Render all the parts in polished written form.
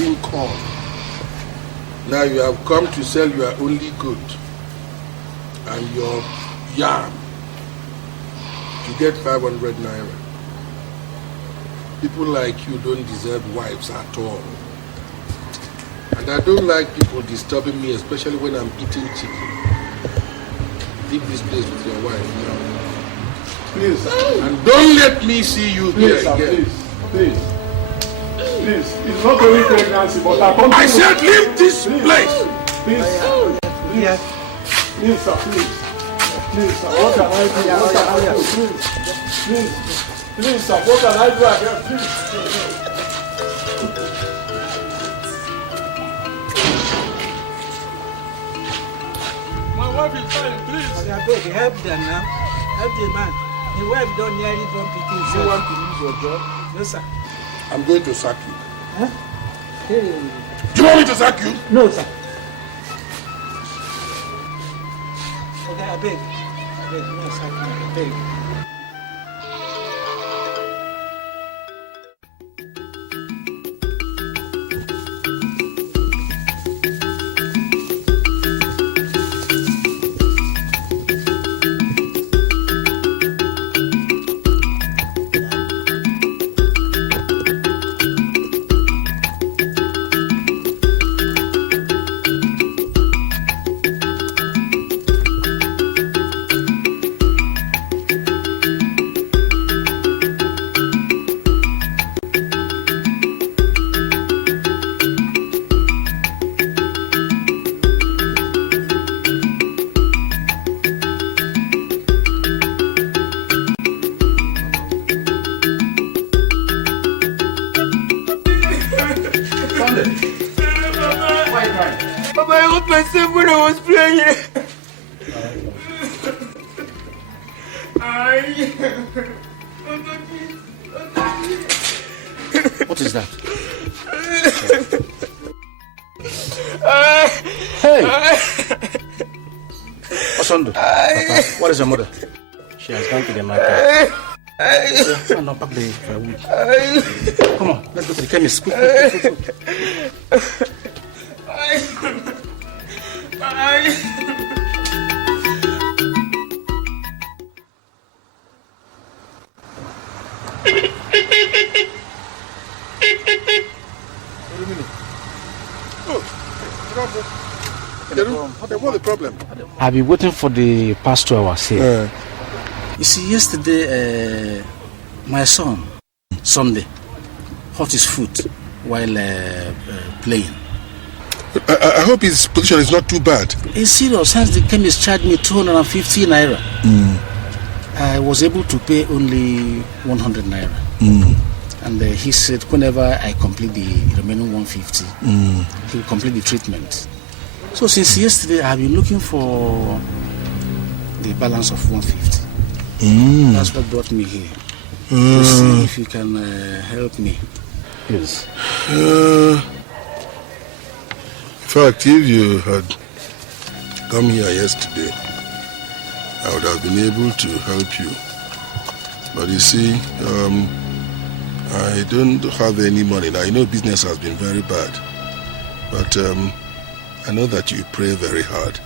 eating corn. Now you have come to sell your only good and your yam to get 500 naira. People like you don't deserve wives at all. And I don't like people disturbing me, especially when I'm eating chicken. Leave this place with your wife now. Please. And don't let me see you please, here again. Please. It's not only pregnancy, but I said leave this place. Please, sir, please. Please, sir, what can I do? Please, sir, what can I do again? Please. My wife is fine, please. I beg, help them now. Help the man. The wife don't nearly born picking. You want to lose your job? No, sir. I'm going to sack you. Huh? Hey. Do you want me to sack you? No, sir. Okay, I beg. No, sack me. I beg. Myself when I was playing. What is that? Hey! Osondo, Papa, what is your mother? She has gone to the market. Come on, pack the firewood. Come on, let's go to the chemist. Quick. What's the problem? I've been waiting for the past 2 hours here. You see, yesterday, my son, Sunday, hurt his foot while playing. I hope his position is not too bad. It's serious. Since the chemist charged me 250 naira. I was able to pay only 100 naira. And he said whenever I complete the remaining 150, he'll complete the treatment. So since yesterday, I've been looking for the balance of 150. That's what brought me here. To see if you can help me. Please. In fact, if you had come here yesterday, I would have been able to help you. But you see, I don't have any money. Now, I know business has been very bad. But I know that you pray very hard.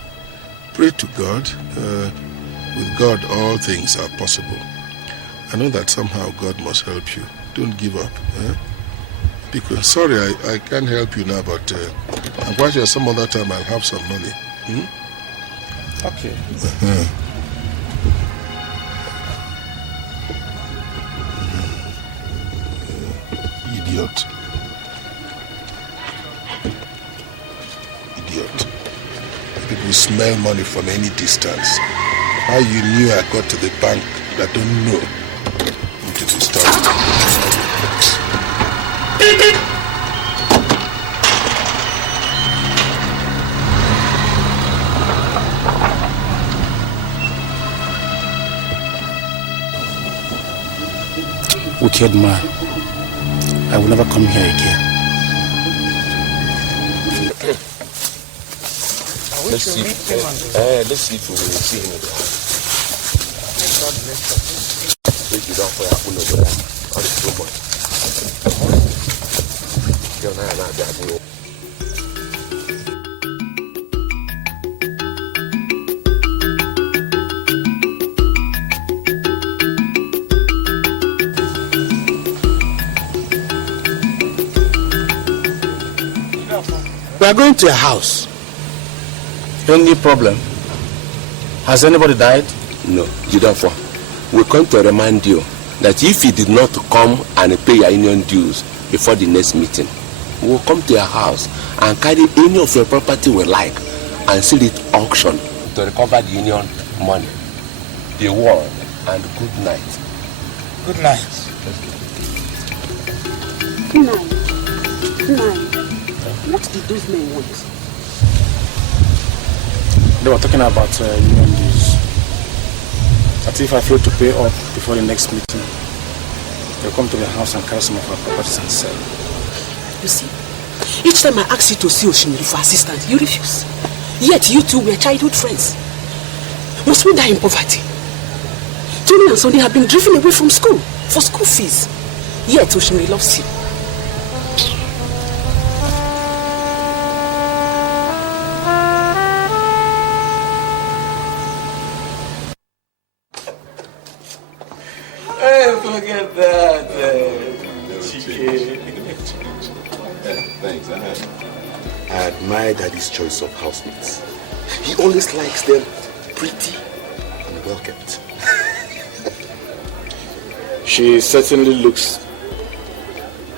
Pray to God. With God, all things are possible. I know that somehow God must help you. Don't give up. Because, sorry, I can't help you now, but I'm quite sure some other time I'll have some money. Okay. Idiot. People smell money from any distance. How you knew I got to the bank, I don't know. Into the store. Wicked man. I will never come here again. Let's see if we will see him in the house. Thank you, don't for your own over there. All is so much. You're not We are going to a house. Only problem. Has anybody died? No, Jidafo. We come to remind you that if you did not come and pay your union dues before the next meeting, we will come to your house and carry any of your property we like and sell it auction to recover the union money. The word and good night. Good night. Good night. Good night. What did those men want? They were talking about union dues. That if I fail to pay up before the next meeting, they'll come to the house and carry some of our properties and sell. You see, each time I ask you to see Oshinri for assistance, you refuse. Yet you two were childhood friends. Must we die in poverty? Tony and Sunday have been driven away from school for school fees. Yet Oshinri loves you. Forget that. Thanks. I admire Daddy's choice of housemates. He always likes them pretty and well kept. She certainly looks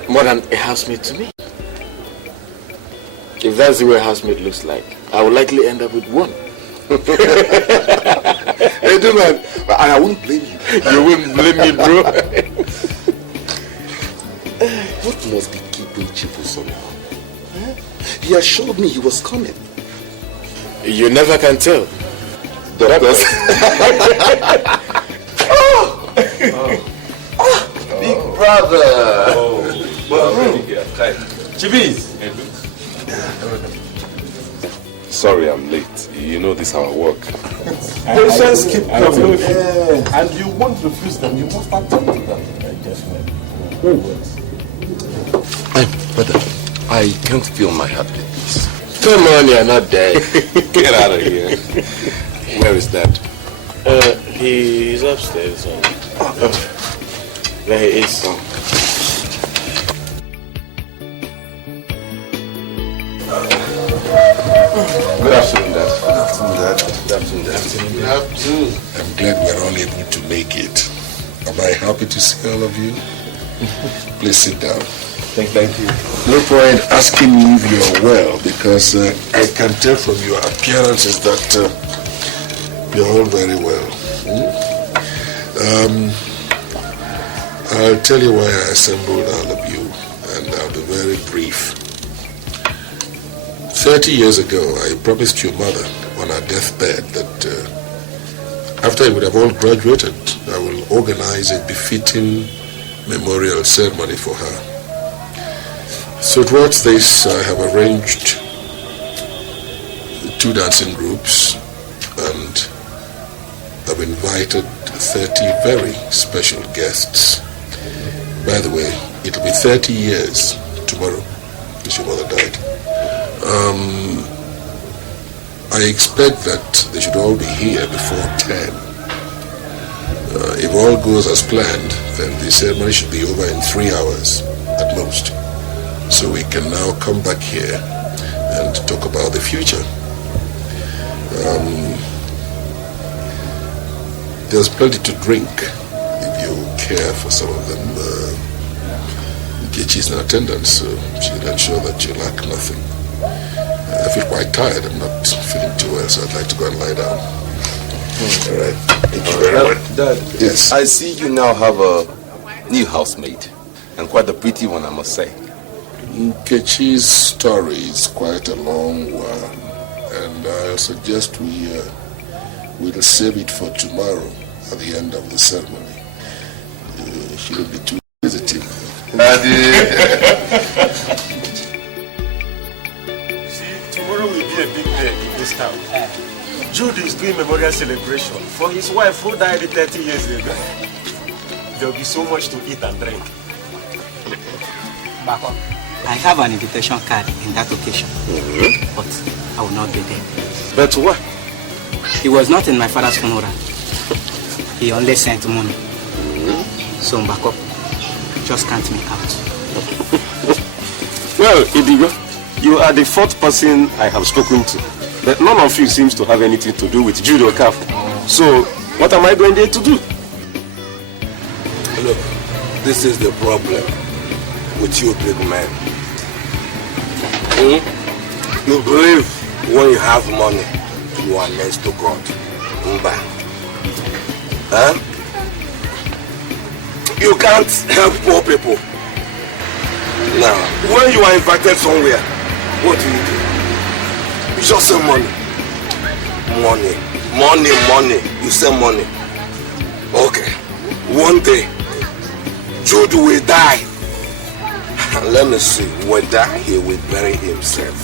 more than a housemate to me. If that's the way a housemate looks like, I will likely end up with one. Hey, do man, and I won't blame you. You wouldn't blame me, bro. What must be keeping Chipu somehow? He assured me he was coming. You never can tell. Doctors. Big brother. Chibis. Sorry I'm late. You know this is our work. Patients keep coming. And you won't refuse them. You must attend to them. Brother, I can't feel my heartbeat. Come on, you're not dead. Get out of here. Where is that? He's upstairs. There he is. Good afternoon, Dad. Good afternoon. I'm glad we're all able to make it. Am I happy to see all of you? Please sit down. Thank you. No point asking me if you're well, because I can tell from your appearances that you're all very well. I'll tell you why I assembled all of you, and I'll be very brief. 30 years ago, I promised your mother on her deathbed that after I would have all graduated, I will organize a befitting memorial ceremony for her. So towards this, I have arranged 2 dancing groups, and I've invited 30 very special guests. By the way, it'll be 30 years tomorrow since your mother died. I expect that they should all be here before 10. If all goes as planned, then the ceremony should be over in 3 hours at most. So we can now come back here and talk about the future. There's plenty to drink if you care for some of them. Nkechi's in attendance, so she will ensure that you lack nothing. I feel quite tired. I'm not feeling too well, so I'd like to go and lie down. All right. Thank you very much. Dad, Yes. I see you now have a new housemate, and quite a pretty one, I must say. Nkechi's story is quite a long one, and I'll suggest we'll save it for tomorrow at the end of the ceremony. She will be too sensitive. Tomorrow will be a big day in this town. Jude is doing memorial celebration for his wife who died 30 years ago. There will be so much to eat and drink. Bako, I have an invitation card in that occasion, but I will not be there. But what? He was not in my father's funeral. He only sent money. So Mbako, just count me out. Well, Idigo, you are the fourth person I have spoken to. But none of you seems to have anything to do with Judo Calf. So, what am I going there to do? Look, this is the problem with you big men. You believe when you have money, you are next to God. Huh? You can't help poor people. Now, when you are invited somewhere, what do? You just say money. Money. You say money. Okay. One day, Jude will die. Let me see. Whether he will bury himself.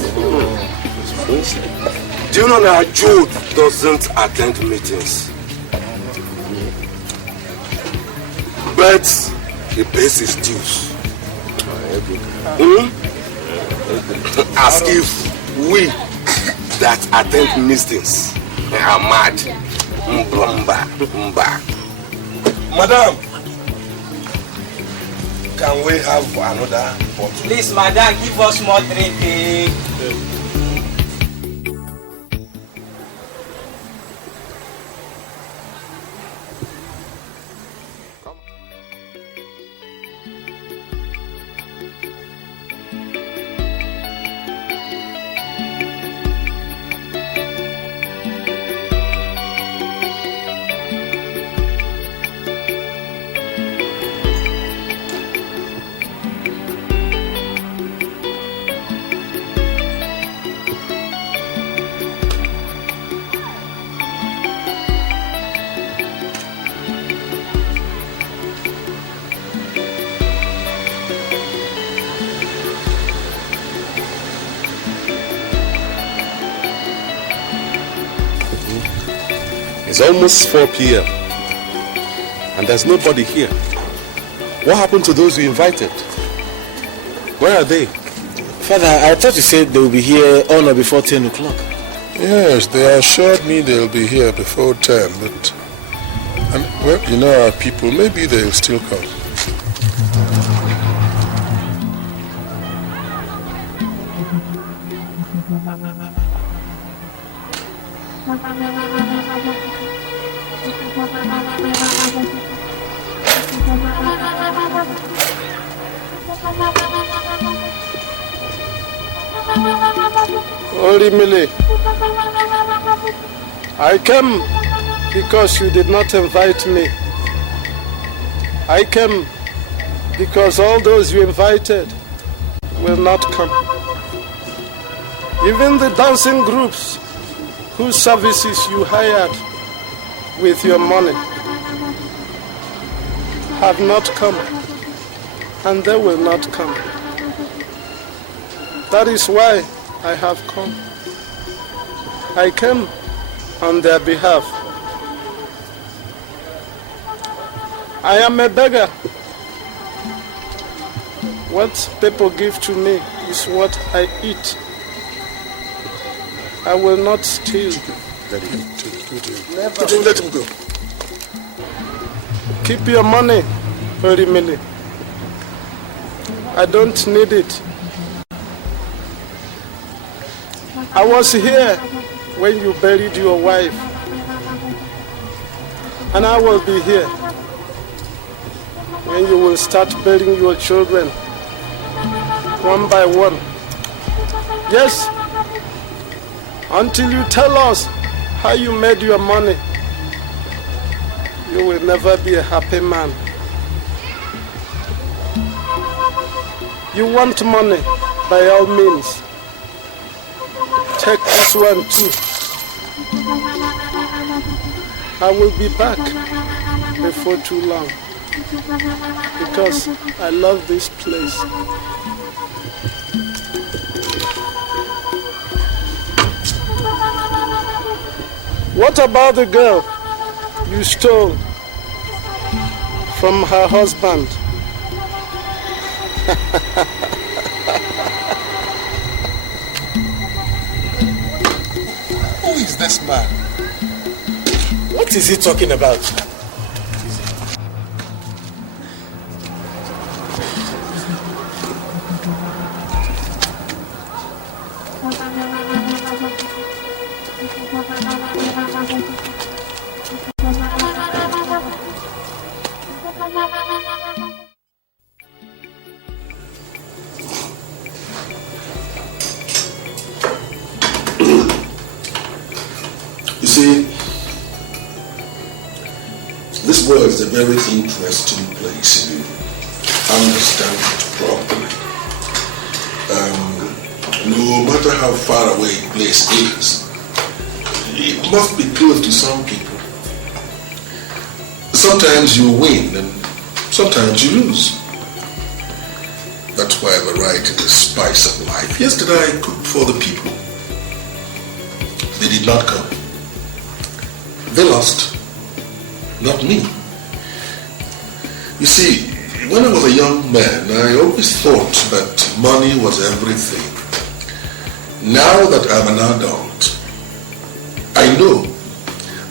Do you know that Jude doesn't attend meetings? But he pays his dues. As if we that attend meetings are mad. Madam, can we have another bottle? Please, madam, give us more drink. It's almost 4 p.m. and there's nobody here. What happened to those you invited? Where are they? Father, I thought you said they will be here on or before 10 o'clock. Yes, they assured me they'll be here before 10, but... well, you know our people, maybe they'll still come. Holy Millie, I came because you did not invite me. I came because all those you invited will not come. Even the dancing groups whose services you hired with your money have not come, and they will not come. That is why I have come. I came on their behalf. I am a beggar. What people give to me is what I eat. I will not steal. Let him go. Keep your money, Holy Millie. I don't need it. I was here when you buried your wife, and I will be here when you will start burying your children one by one. Yes, until you tell us how you made your money, you will never be a happy man. You want money, by all means. Take this one too. I will be back before too long because I love this place. What about the girl you stole from her husband? businessman. What is he talking about? You see, this world is a very interesting place if you understand it properly. No matter how far away a place is, it must be close to some people. Sometimes you win and sometimes you lose. That's why variety is the spice of life. Yesterday I cooked for the people. They did not come. They lost, not me. You see, when I was a young man, I always thought that money was everything. Now that I'm an adult, I know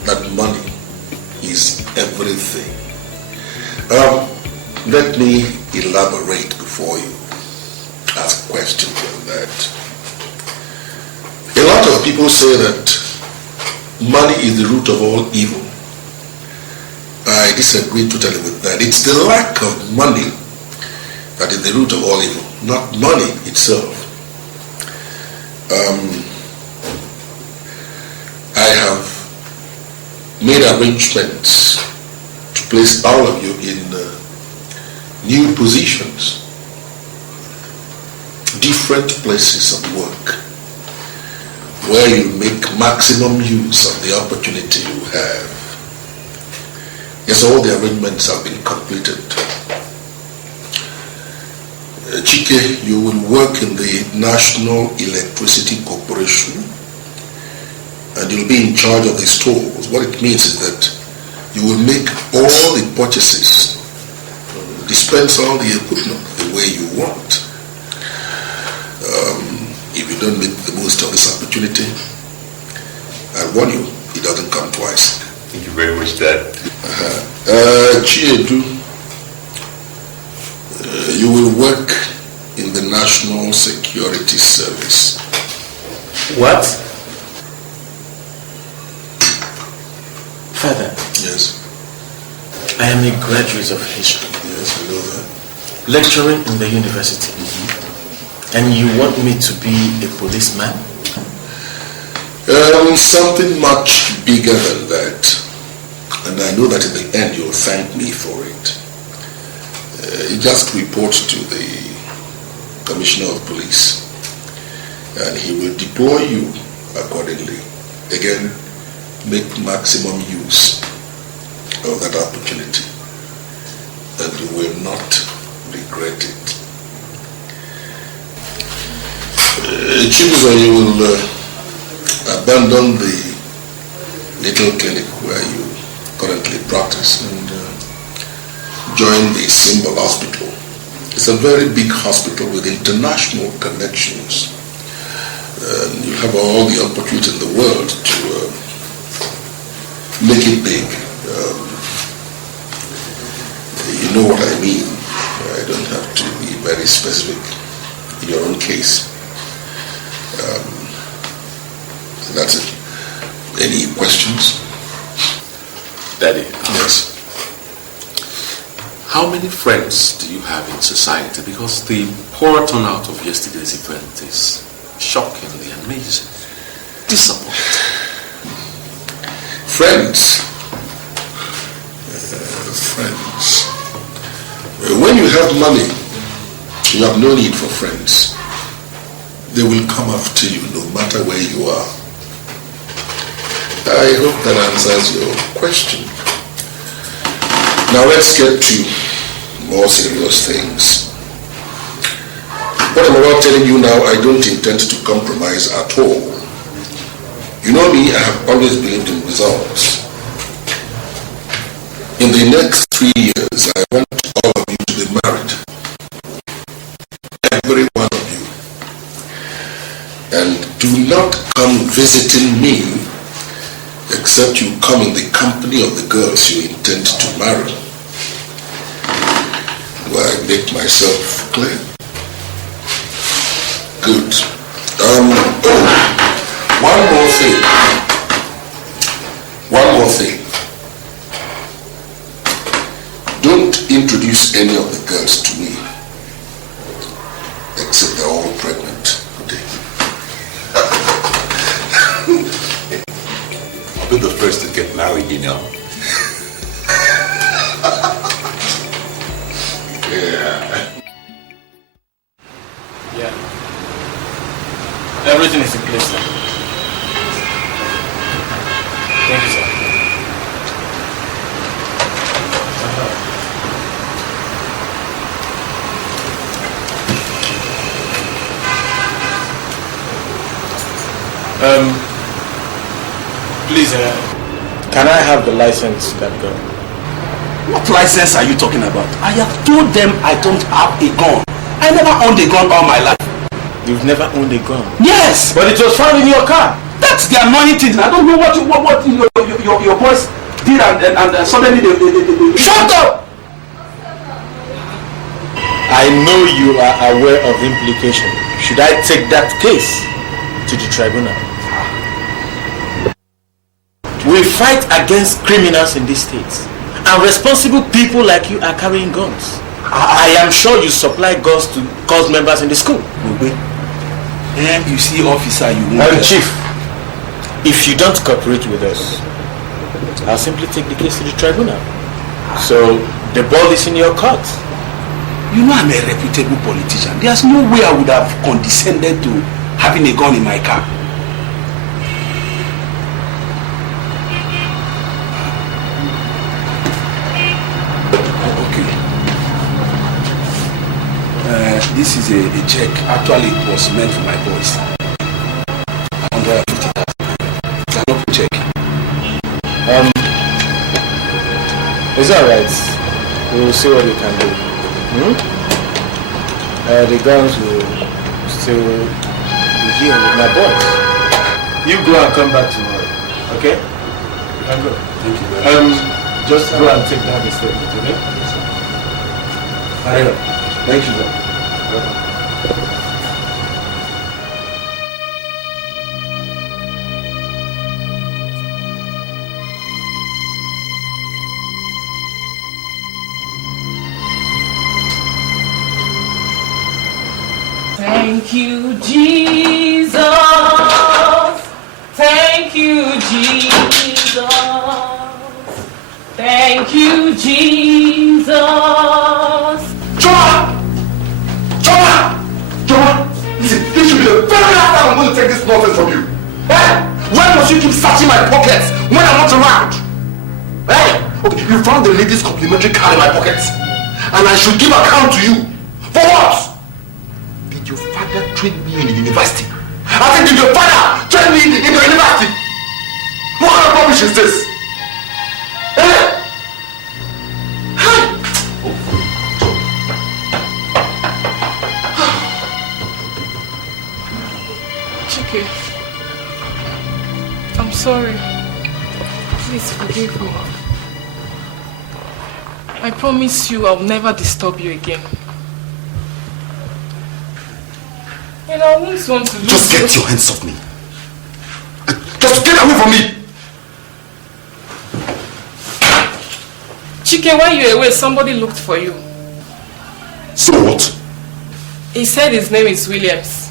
that money is everything. Let me elaborate before you ask questions on that. A lot of people say that money is the root of all evil. I disagree totally with that. It's the lack of money that is the root of all evil, not money itself. I have made arrangements to place all of you in new positions, different places of work, where you make maximum use of the opportunity you have. Yes, all the arrangements have been completed. Chike, you will work in the National Electricity Corporation and you'll be in charge of the stores. What it means is that you will make all the purchases, dispense all the equipment the way you want. If you don't make the most of this opportunity, I warn you, it doesn't come twice. Thank you very much, Dad. Chiedu, you will work in the National Security Service. What? Father. Yes. I am a graduate of history. Yes, I know that. Lecturing in the university. And you want me to be a policeman? Something much bigger than that. And I know that in the end you'll thank me for it. You just report to the Commissioner of Police and he will deploy you accordingly. Again, make maximum use of that opportunity and you will not regret it. Chibuzo, you will abandon the little clinic where you currently practice and join the Symbol Hospital. It's a very big hospital with international connections. And you have all the opportunity in the world to make it big. You know what I mean. I don't have to be very specific in your own case. So that's it. Any questions? Daddy. Yes. How many friends do you have in society? Because the poor turnout of yesterday's event is shockingly amazing. Disappointing. Friends. Friends. When you have money, you have no need for friends. They will come after you no matter where you are. I hope that answers your question. Now let's get to more serious things. What I'm about telling you now, I don't intend to compromise at all. You know me, I have always believed in results. In the next 3 years, I want all of you to be married. Every one of you. And do not come visiting me except you come in the company of the girls you intend to marry. Do I make myself clear? Good. One more thing. Don't introduce any of the girls to me, except they're all pregnant. I'll be the first to get married, you know. Yeah. Everything is in place, sir. Thank you, sir. Please, can I have the license, that girl? What license are you talking about? I have told them I don't have a gun. I never owned a gun all my life. You've never owned a gun? Yes! But it was found in your car. That's the annoying thing. I don't know what your boys did and suddenly they... Shut up! I know you are aware of the implication. Should I take that case to the tribunal? We fight against criminals in these states, and responsible people like you are carrying guns. I am sure you supply guns to cause members in the school. And you see, officer, you won't... Chief, if you don't cooperate with us, I'll simply take the case to the tribunal. So the ball is in your court. You know I'm a reputable politician. There's no way I would have condescended to having a gun in my car. This is a check. Actually, it was meant for my boys. 150,000. It's an open check. It's alright. We'll see what we can do. The guns will still be here with my boys. You go and come back tomorrow. Okay? You can go. Thank you very much. Just go and take down the statement, okay? Very well. Thank you, sir. Thank you, Jesus. Thank you, Jesus. Thank you, Jesus. Joanna! Listen, this should be the very last time I'm going to take this nonsense from you. Why must you keep searching my pockets when I'm not around? Okay, you found the lady's complimentary card in my pockets, and I should give account to you. For what? Did your father train me in the university? I said, did your father train me in the university? What kind of rubbish is this? Chike, I'm sorry. Please forgive me. I promise you I'll never disturb you again. And I won't want to lose. Just get your hands off me. Just get away from me. Chike, while you were away, somebody looked for you. So what? He said his name is Williams.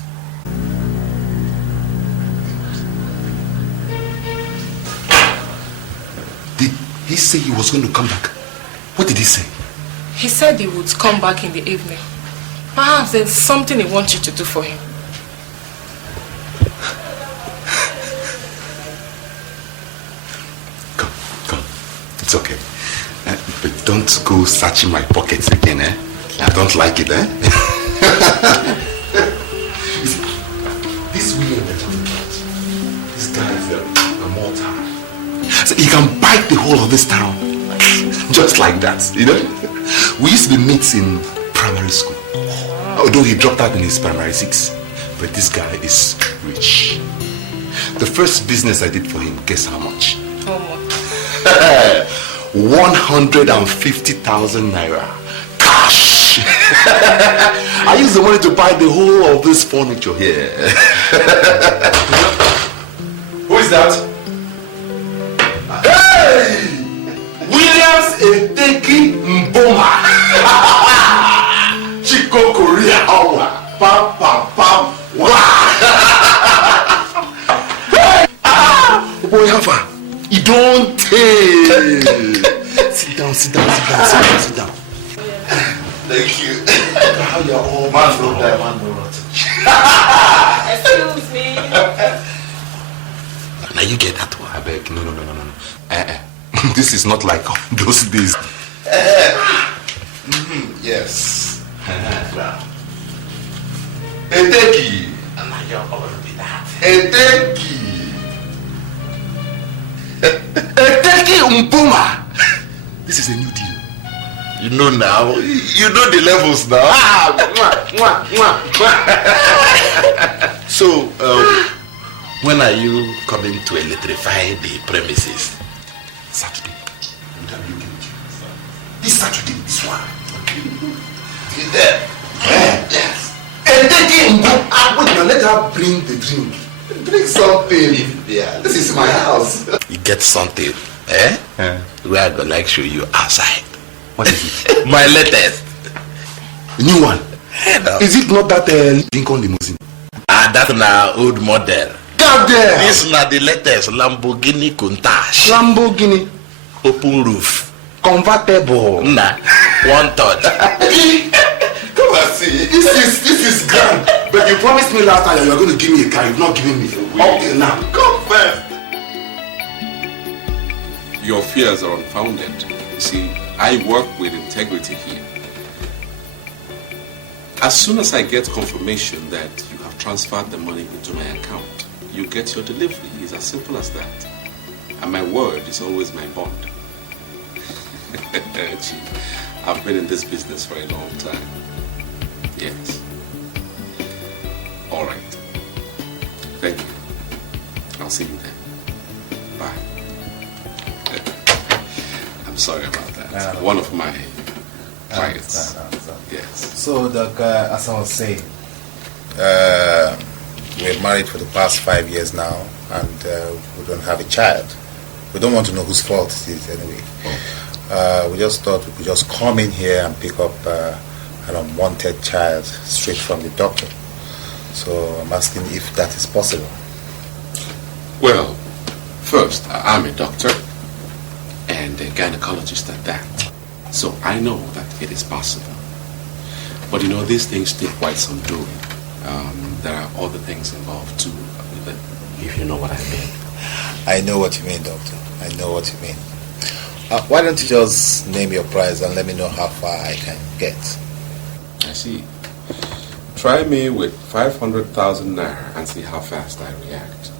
Did he say he was going to come back? What did he say? He said he would come back in the evening. Perhaps there's something he wants you to do for him. Come. It's okay. But don't go searching my pockets again, eh? I don't like it, eh? This William that I'm about, this guy is a mortal. So he can bite the whole of this town. Just like that, you know? We used to be mates in primary school. Although he dropped out in his primary 6. But this guy is rich. The first business I did for him, guess how much? How 150,000 naira. Cash! I use the money to buy the whole of this furniture here. Who is that? Hey! Williams Eteki Mboma. Chico Korea Awa. Pam pam pam. Wow! Boy, how far? You don't take. Sit down. Thank you. How you all man no die, man no rot. Excuse me. Now you get that one. I beg. No. This is not like those days. Yes. Eteki. Now you're already that. Eteki. Eteki Mpuma. This is a new deal. You know now. You know the levels now. So, when are you coming to electrify the premises? Saturday. This Saturday, this one. Okay. You there? Yes. Eteki Mpuma. Wait, now let her bring the drink. Drink something. Yeah, this is my house. You get something, eh? We are gonna like show you outside. What is it? My latest. New one. Is it not that Lincoln limousine? That's now old model. God damn! This is not the latest Lamborghini Countach. Lamborghini. Open roof. Convertible. Nah. One touch. Come and see. This is grand. But you promised me last time that you were going to give me a car. You've not given me. Okay, now. Come first. Your fears are unfounded. You see, I work with integrity here. As soon as I get confirmation that you have transferred the money into my account, you get your delivery. It's as simple as that. And my word is always my bond. Chief, I've been in this business for a long time. Yes. All right. Thank you. I'll see you then. Bye. I'm sorry about that. One of my clients. Yes. So, Doc, as I was saying, we're married for the past 5 years now, and we don't have a child. We don't want to know whose fault it is anyway. We just thought we could just come in here and pick up an unwanted child straight from the doctor. So I'm asking if that is possible. Well, first, I'm a doctor and a gynecologist at that. So I know that it is possible. But you know, these things take quite some doing. There are other things involved too, if you know what I mean. I know what you mean, doctor. I know what you mean. Why don't you just name your price and let me know how far I can get? I see. Try me with 500,000 naira and see how fast I react.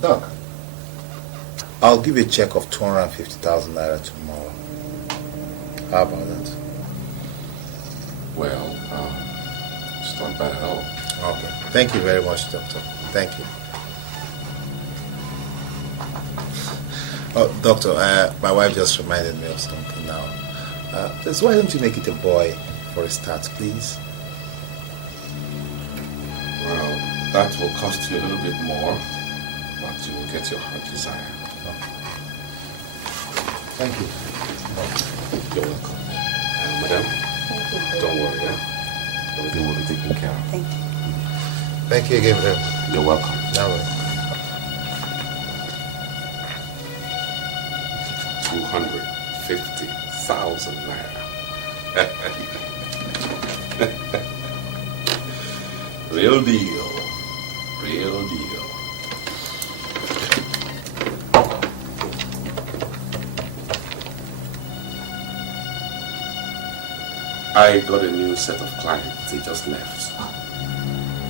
Doc, I'll give you a check of 250,000 naira tomorrow. How about that? Well, it's not bad at all. Okay. Thank you very much, doctor. Thank you. Oh, doctor, my wife just reminded me of something now. Please, why don't you make it a boy for a start, please? Well, that will cost you a little bit more, but you will get your heart desire. Thank you. You're welcome. Madam, don't worry, yeah? Everything will be taken care of. Thank you. Thank you again, sir. You're welcome. No way. 250,000 naira. Real deal. Real deal. I got a new set of clients. They just left.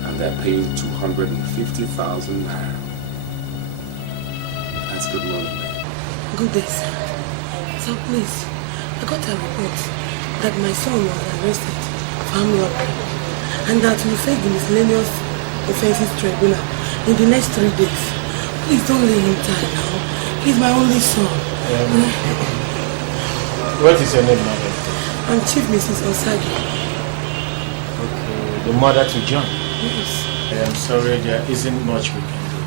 And they're paying 250,000 naira. That's good money, man. Good day, sir. So please, I got a report that my son was arrested for armed robbery and that we face the miscellaneous offences tribunal in the next 3 days. Please don't let him die now. He's my only son. What is your name, mother? I'm Chief Mrs. Osagi. Okay, the mother to John? Yes. I am sorry, there isn't much we can do.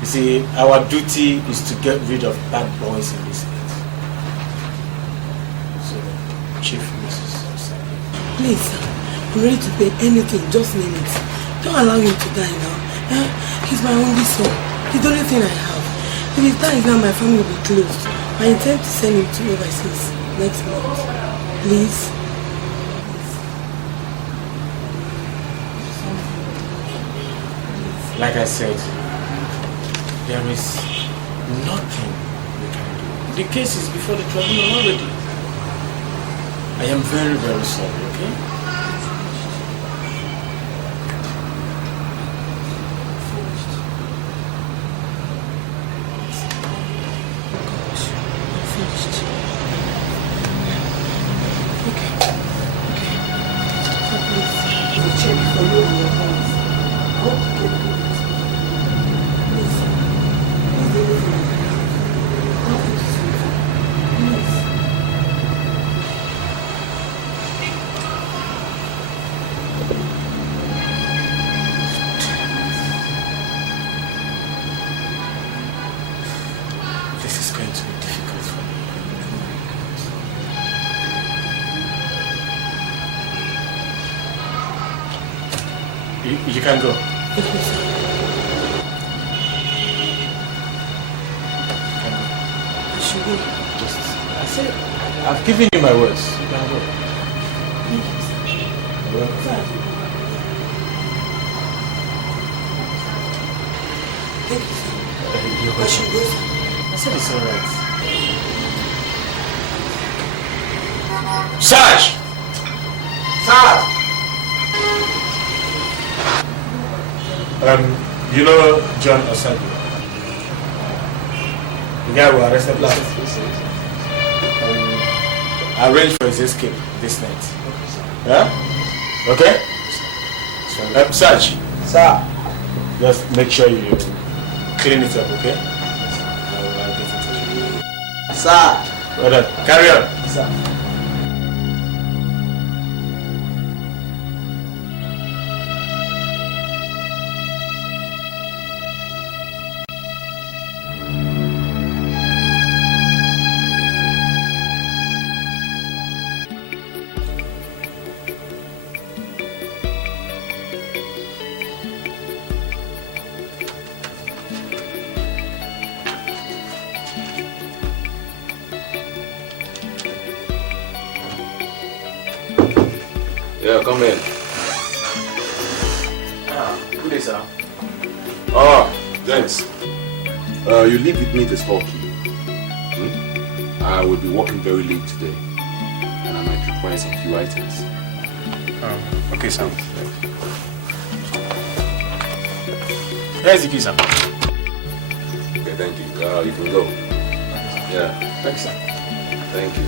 You see, our duty is to get rid of bad boys in this state. So, Chief Mrs. Osagi. Please, sir. I'm ready to pay anything, just name it. Don't allow him to die now. He's my only son. He's the only thing I have. If he dies now, my family will be closed. I intend to send him to overseas next month. Please. Like I said, there is nothing we can do. The case is before the tribunal already. I am very, very sorry, okay? You can go. I should go. I said, I've given you my words. You can go. Thank you, sir. I should go, sir. I said it's alright. Sarge! Sarge! You know John Osagi? The guy who arrested last. Arrange for his escape this night. Yeah? Okay? Sarge. Sir. Just make sure you clean it up, okay? I'll get in touch with you. Sir. Well done. Carry on. Sir. Yeah, come in. Good day, sir. Thanks. You leave with me the store key. I will be working very late today, and I might require some few items. Okay, sir. Here's the key, sir. Okay, thank you. You can go. Yeah. Thanks, sir. Thank you.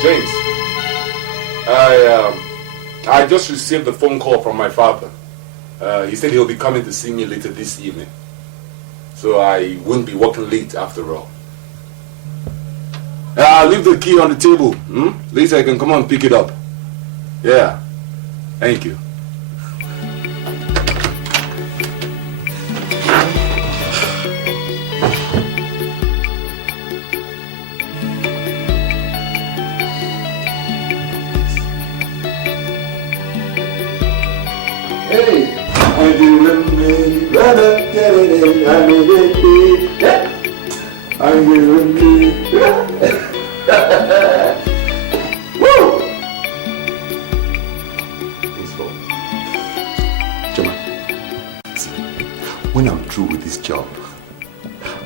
James, I just received a phone call from my father. He said he'll be coming to see me later this evening. So I won't be working late after all. I'll leave the key on the table. Later I can come and pick it up. Yeah. Thank you. Woo! Choma, when I'm through with this job,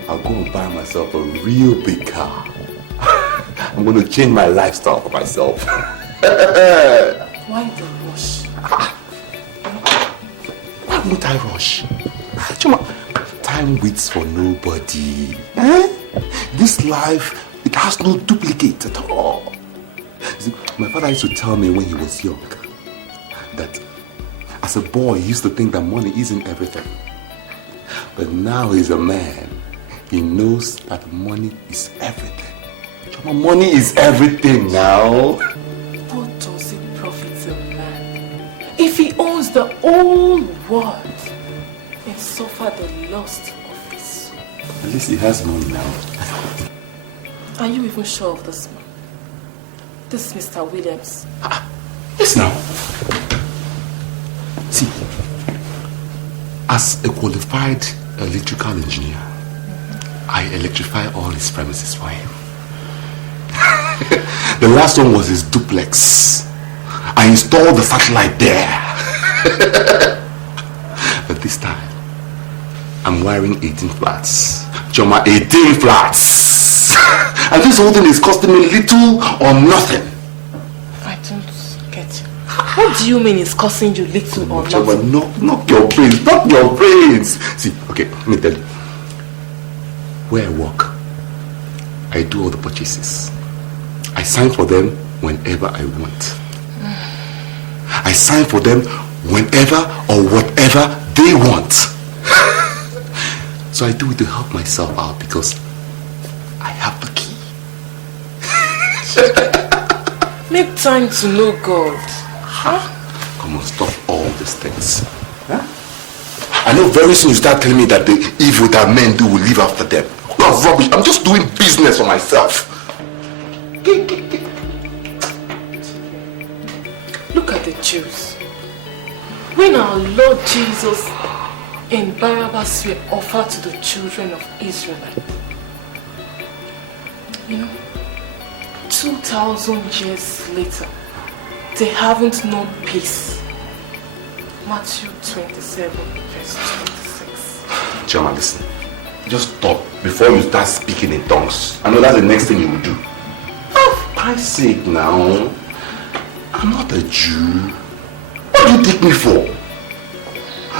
I'll go and buy myself a real big car. I'm going to change my lifestyle for myself. Why the rush? Why would I rush? Choma, time waits for nobody. Eh? This life, it has no duplicate at all. See, my father used to tell me when he was young that as a boy he used to think that money isn't everything. But now he's a man. He knows that money is everything. Choma, money is everything now. What does it profit a man if he owns the whole world and suffer the loss of his soul? At least he has money now. Are you even sure of this man? This Mr. Williams? Yes, now. See, as a qualified electrical engineer, I electrify all his premises for him. The last one was his duplex. I installed the satellite there. But this time, I'm wiring 18 flats. Choma, 18 flats! And this whole thing is costing me little or nothing. I don't get you. What do you mean it's costing you little or nothing? Not your brains, not your brains. See, okay, let me tell you. Where I work, I do all the purchases. I sign for them whenever I want. I sign for them whenever or whatever they want. So I do it to help myself out because I have the key. Make time to know God. Huh? Come on, stop all these things. Huh? I know very soon you start telling me that the evil that men do will live after them. That's rubbish. I'm just doing business for myself. Look at the Jews. When our Lord Jesus and Barabbas were offered to the children of Israel, you know, 2,000 years later, they haven't known peace. Matthew 27, verse 26. Choma, listen. Just stop before you start speaking in tongues. I know that's the next thing you will do. For Christ's sake now. I'm not a Jew. What do you take me for?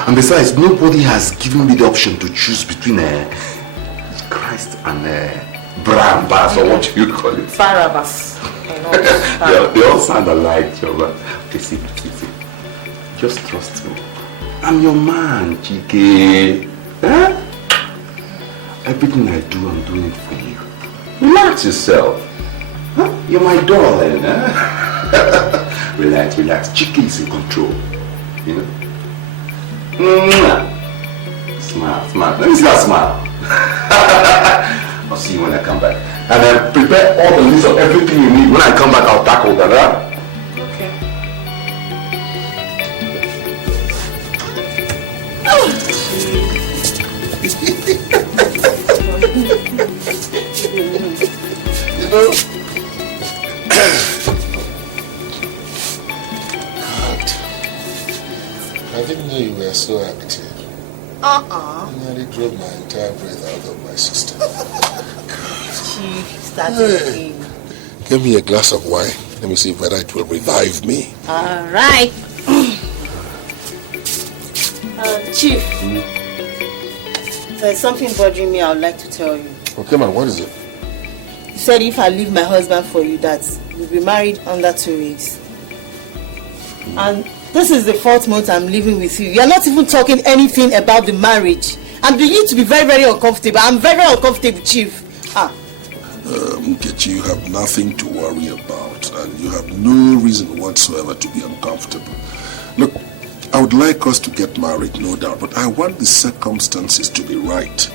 And besides, nobody has given me the option to choose between Christ and Barabbas, or what you call it. Barabbas. They all sound alike, Choma. Okay, see. Just trust me. I'm your man, Chike. Huh? Everything I do, I'm doing it for you. Relax yourself. Huh? You're my darling, huh? Relax. Chike is in control. You know? Smile. Let me see that smile. I'll see you when I come back. And then prepare all the list of everything you need. When I come back, I'll tackle that, huh? Okay. You know, God, I didn't know you were so active. I nearly drove my entire breath out of my system. Chief, starting. Give me a glass of wine. Let me see whether it will revive me. All right. Chief, there's something bothering me I would like to tell you. Okay, man, what is it? You said if I leave my husband for you, that we'll be married under 2 weeks. And this is the 4th month I'm living with you. You're not even talking anything about the marriage. I'm beginning to be very, very uncomfortable. I'm very uncomfortable, Chief. Nkechi, you have nothing to worry about, and you have no reason whatsoever to be uncomfortable. Look, I would like us to get married, no doubt, but I want the circumstances to be right.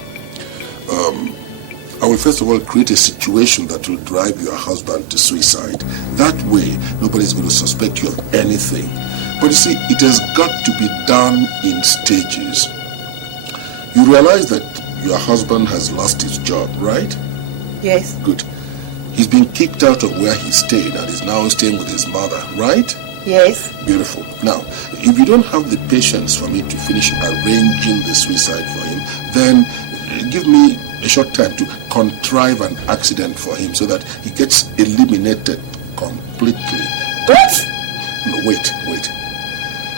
I will first of all create a situation that will drive your husband to suicide. That way, nobody's going to suspect you of anything. But you see, it has got to be done in stages. You realize that your husband has lost his job, right? Yes. Good. He's been kicked out of where he stayed and is now staying with his mother, right? Yes. Beautiful. Now, if you don't have the patience for me to finish arranging the suicide for him, then give me a short time to contrive an accident for him so that he gets eliminated completely. What? No, wait.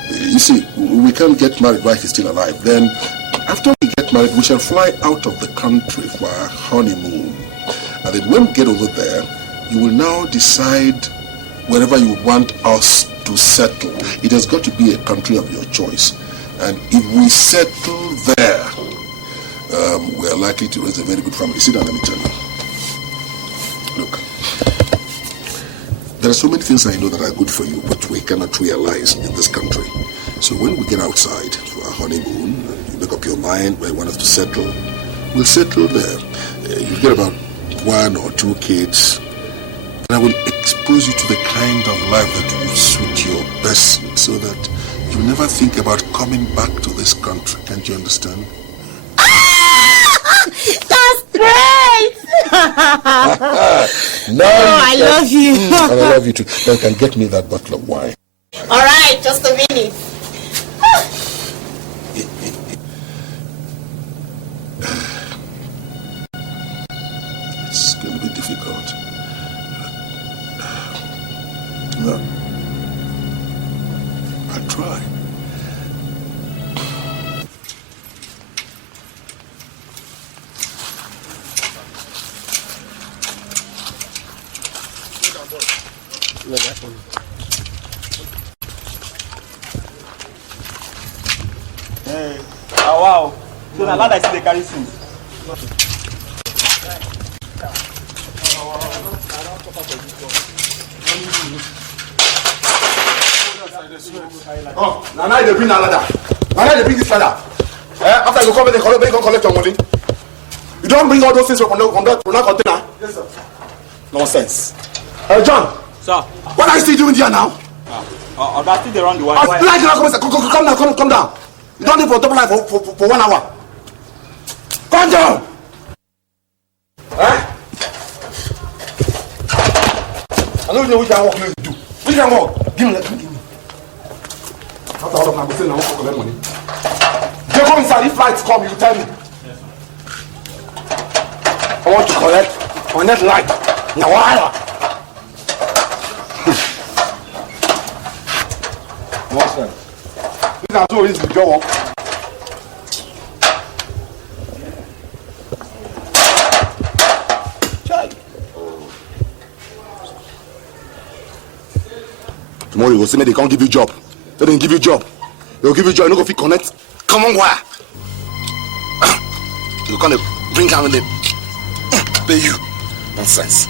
You see, we can't get married while he's still alive. Then, after we get married, we shall fly out of the country for our honeymoon. And then when we get over there, you will now decide wherever you want us to settle. It has got to be a country of your choice. And if we settle there, we are likely to raise a very good family. Sit down, let me tell you. Look, there are so many things I know that are good for you, but we cannot realize in this country. So when we get outside for our honeymoon, you make up your mind where you want us to settle, we'll settle there. You get about 1 or 2 kids, and I will expose you to the kind of life that will suit your best so that you never think about coming back to this country. Can't you understand? That's great! No, I love you. And I love you too. Now you can get me that bottle of wine. All right, just a minute. It's going to be difficult. No. I'll try. Hey. Oh wow. So now that I see the carry since. Oh, now they bring that ladder. Now they bring this ladder. After you come in, they collect your money. You don't bring all those things from that container. Yes, sir. Nonsense. John. Sir. What are you still doing here now? That's still around the wire. Come down. You don't live for double life for 1 hour. Come down. I don't know which can walk you do. Which can walk? Give me. After all of my mistake, I want to collect money. They go inside. If lights come, you tell me. I want to collect my net light. Now, why? Nonsense. This is so easy to go up. Tomorrow you will see me, they can't give you job. They didn't give you job. They'll give you job, you don't go fit connect. Come on, why? You can't bring out the pay you. Nonsense.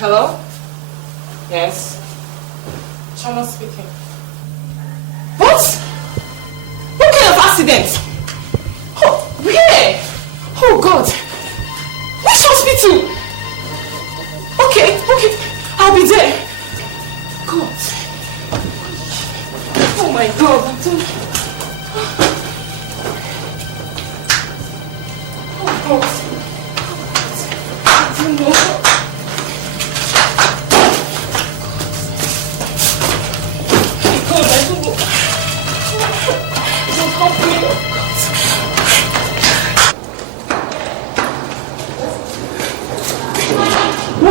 Hello? Yes. Chama speaking. What? What kind of accident? Oh, where? Oh God. Which hospital? Okay, I'll be there. God. Oh my God, I'm too... Oh God. What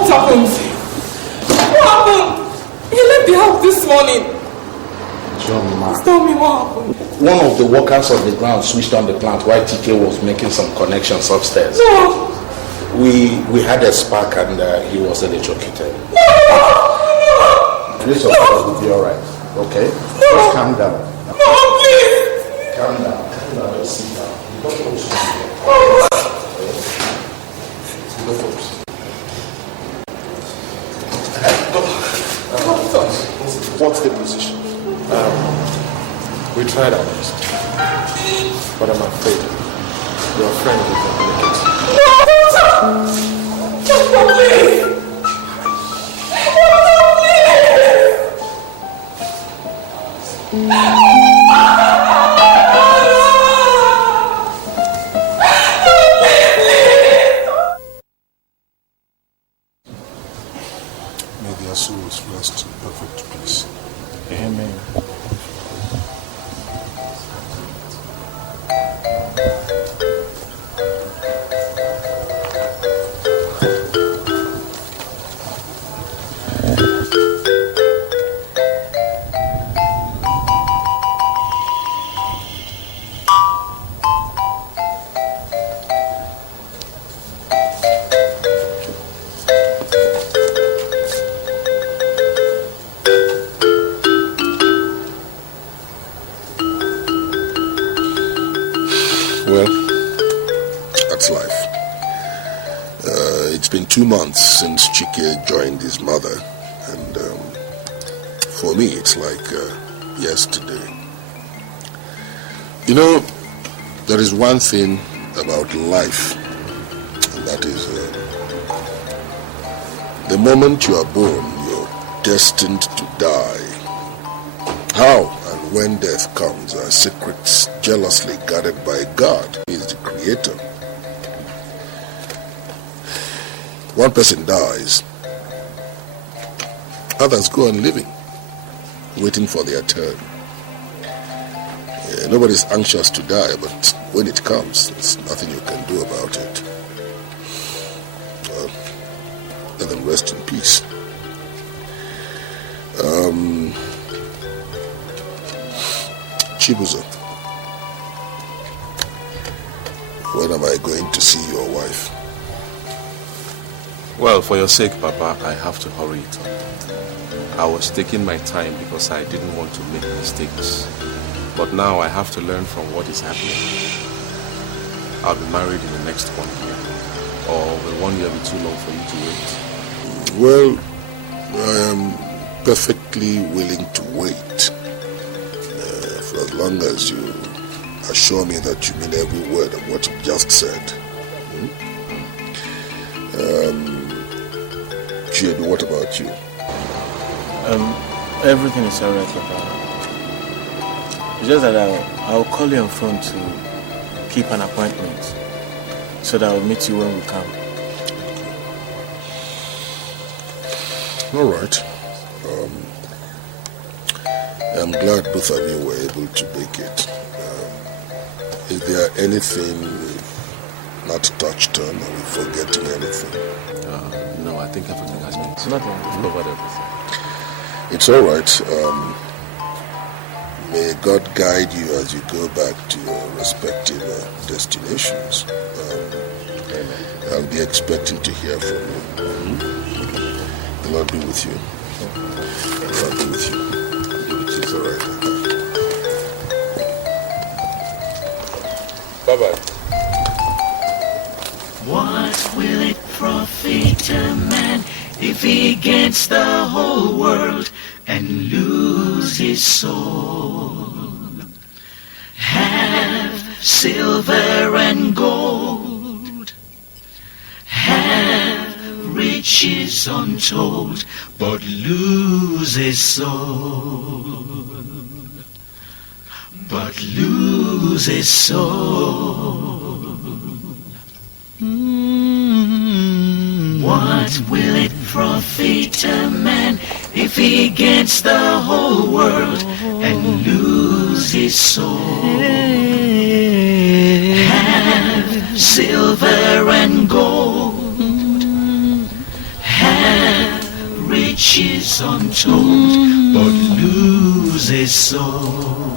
happened? What happened? He left the house this morning. John, Tell me what happened. one of the workers on the ground switched on the plant while TK was making some connections upstairs. No. We had a spark and he was electrocuted. This of course will be alright, okay? Just calm down. No, please. Calm down. Let's sit down. What's the position? We tried our best, but I'm afraid your friend will not make it. No, please. May their souls rest in perfect peace. Amen. Well, that's life. It's been 2 months since Chike joined his mother, and for me it's like yesterday. You know, there is one thing about life, and that is the moment you are born, you're destined to die. How and when death comes are secrets jealously guarded by God, who is the creator. One person dies, others go on living, waiting for their turn. Nobody's anxious to die, but when it comes, there's nothing you can do about it. Well, let them rest in peace. Chibuzo, when am I going to see your wife? Well, for your sake, Papa, I have to hurry it up. I was taking my time because I didn't want to make mistakes. But now I have to learn from what is happening. I'll be married in the next 1 year. Or will 1 year be too long for you to wait? Well, I am perfectly willing to wait. For as long as you assure me that you mean every word of what you just said. Jude, what about you? Everything is alright, Papa. It's just that I'll call you on phone to keep an appointment so that I'll meet you when we come. All right. I'm glad both of you were able to make it. Is there anything we've not touched on? Are we forgetting anything? No, I think everything has been covered. Everything. It's all right. May God guide you as you go back to your respective destinations. I'll be expecting to hear from you. The Lord be with you. The Lord be with you. It's all right. Bye-bye. What will it profit a man if he gets the whole world and lose his soul? Have silver and gold, have riches untold, but lose his soul, but lose his soul. What will it profit a man if he gains the whole world and lose his soul? Have silver and gold, have riches untold, but lose his soul.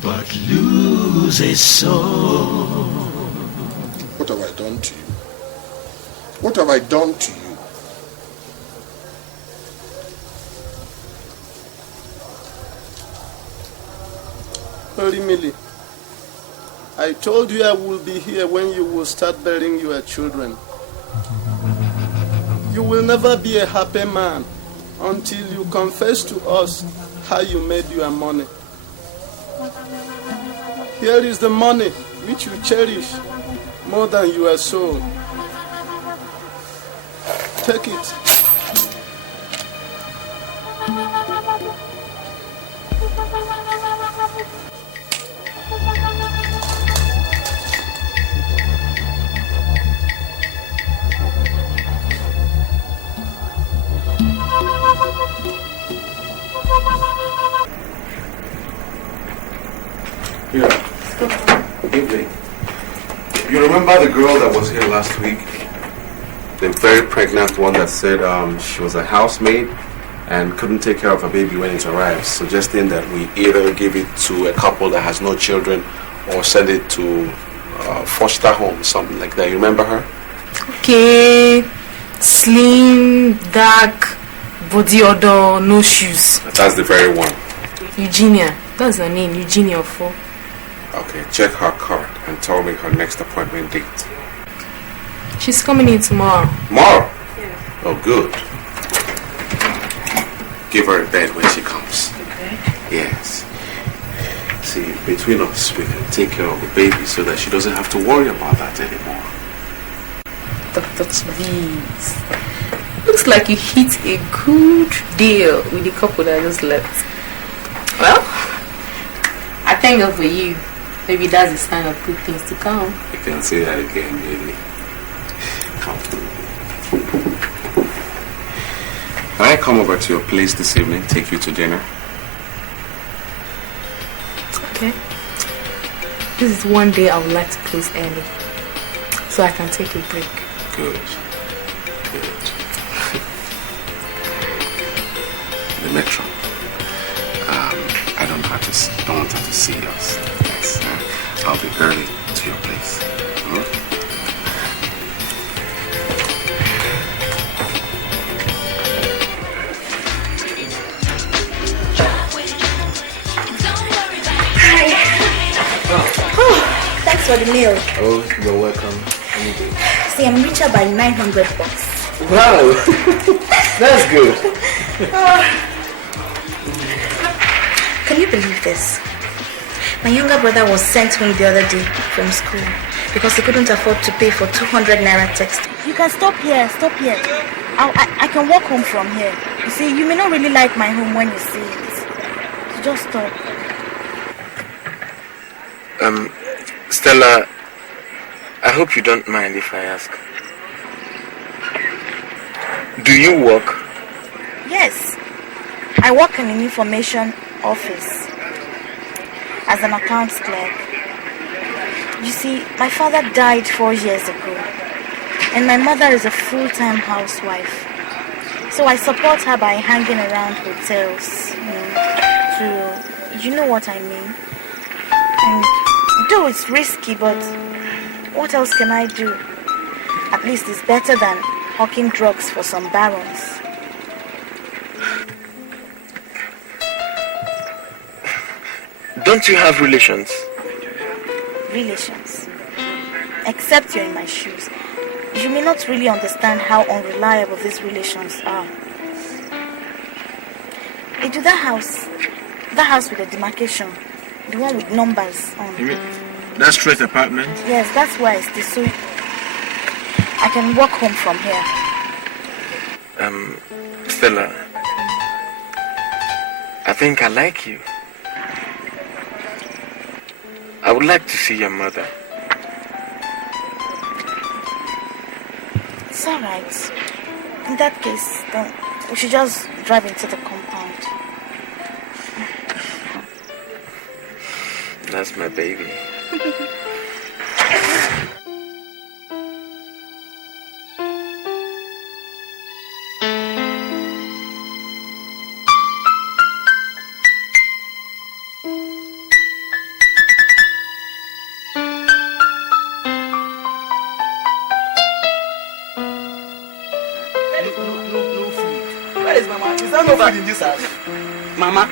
But lose his soul. What have I done to you? What have I done to you? Millie, I told you I will be here when you will start bearing your children. You will never be a happy man until you confess to us how you made your money. Here is the money which you cherish more than your soul. Take it. Here. Evening. You remember the girl that was here last week? The very pregnant one that said she was a housemaid and couldn't take care of her baby when it arrives, suggesting that we either give it to a couple that has no children or send it to foster home, something like that. You remember her? Okay. Slim, dark, body odor, no shoes. That's the very one. Eugenia. That's her name, Eugenia 4. Okay, check her card and tell me her next appointment date. She's coming in tomorrow. Tomorrow? Yeah. Oh, good. Give her a bed when she comes. Okay. Yes. See, between us, we can take care of the baby so that she doesn't have to worry about that anymore. Dr. Please. Looks like you hit a good deal with the couple that just left. Well, I thank God for you. Maybe that's a sign of good things to come. You can say that again, baby. Come. Can I come over to your place this evening, take you to dinner? Okay. This is one day I would like to close early, so I can take a break. Good. Good. The metro. I don't want her to see us. Yes. I'll be early to your place. Oh, thanks for the meal. Oh, you're welcome. See, I'm richer by $900. Wow, that's good. Can you believe this? My younger brother was sent home the other day from school because he couldn't afford to pay for 200 naira text. You can stop here, stop here. I can walk home from here. You see, you may not really like my home when you see it. So just stop. Stella, I hope you don't mind if I ask. Do you work? Yes. I work in an information office as an accounts clerk. You see, my father died 4 years ago, and my mother is a full-time housewife. So I support her by hanging around hotels, you know what I mean. And though it's risky, but what else can I do? At least it's better than hawking drugs for some barons. Don't you have relations? Relations? Except you're in my shoes. You may not really understand how unreliable these relations are. Into that house with the demarcation, the one with numbers on. You mean that straight apartment? Yes, that's why I stay, so I can walk home from here. Stella, I think I like you. I would like to see your mother. It's alright. In that case, then we should just drive into the compound. That's my baby. No food in this house. Mama.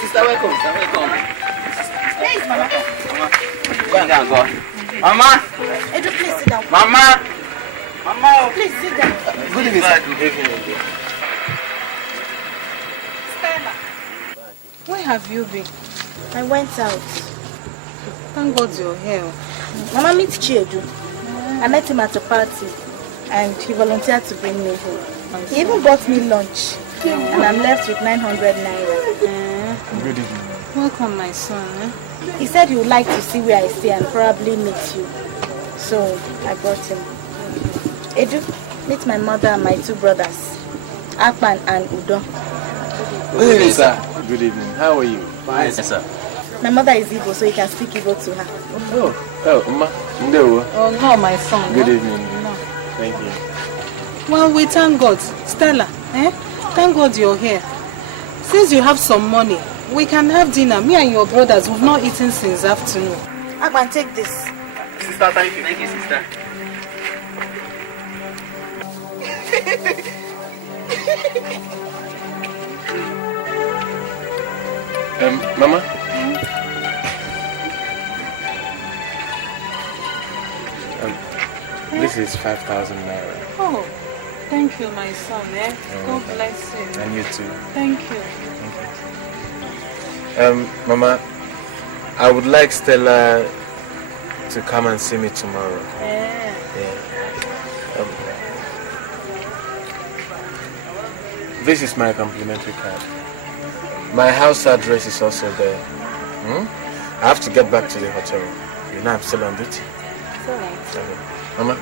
Sister, welcome. Where is Mama? Go. Mama. Edu, please sit down. Mama. Mama. Please sit down. Good evening. Good evening. Stella, where have you been? I went out. Thank God you're here. Mama meets Chiedu. I met him at a party and he volunteered to bring me home. He even bought me lunch. And I'm left with 900 naira. Good evening. Welcome, my son. He said he would like to see where I stay and probably meet you. So I brought him. Edu, meet my mother and my two brothers, Akpan and Udo. Good evening, sir. Good evening. How are you? Fine, sir. My mother is Igbo, so you can speak Igbo to her. Oh, no, my son. Good evening. No. Thank you. Well, we thank God. Stella, thank God you're here. Since you have some money, we can have dinner. Me and your brothers, we've not eaten since afternoon. Akpan, take this. Sister, thank you. Thank you, sister. Mama? This is 5,000 naira. Oh, thank you, my son. God bless you. And you too. Thank you. Mama, I would like Stella to come and see me tomorrow. Yeah. This is my complimentary card. My house address is also there. I have to get back to the hotel. You know I'm still on duty. It's all right. Okay. Mama,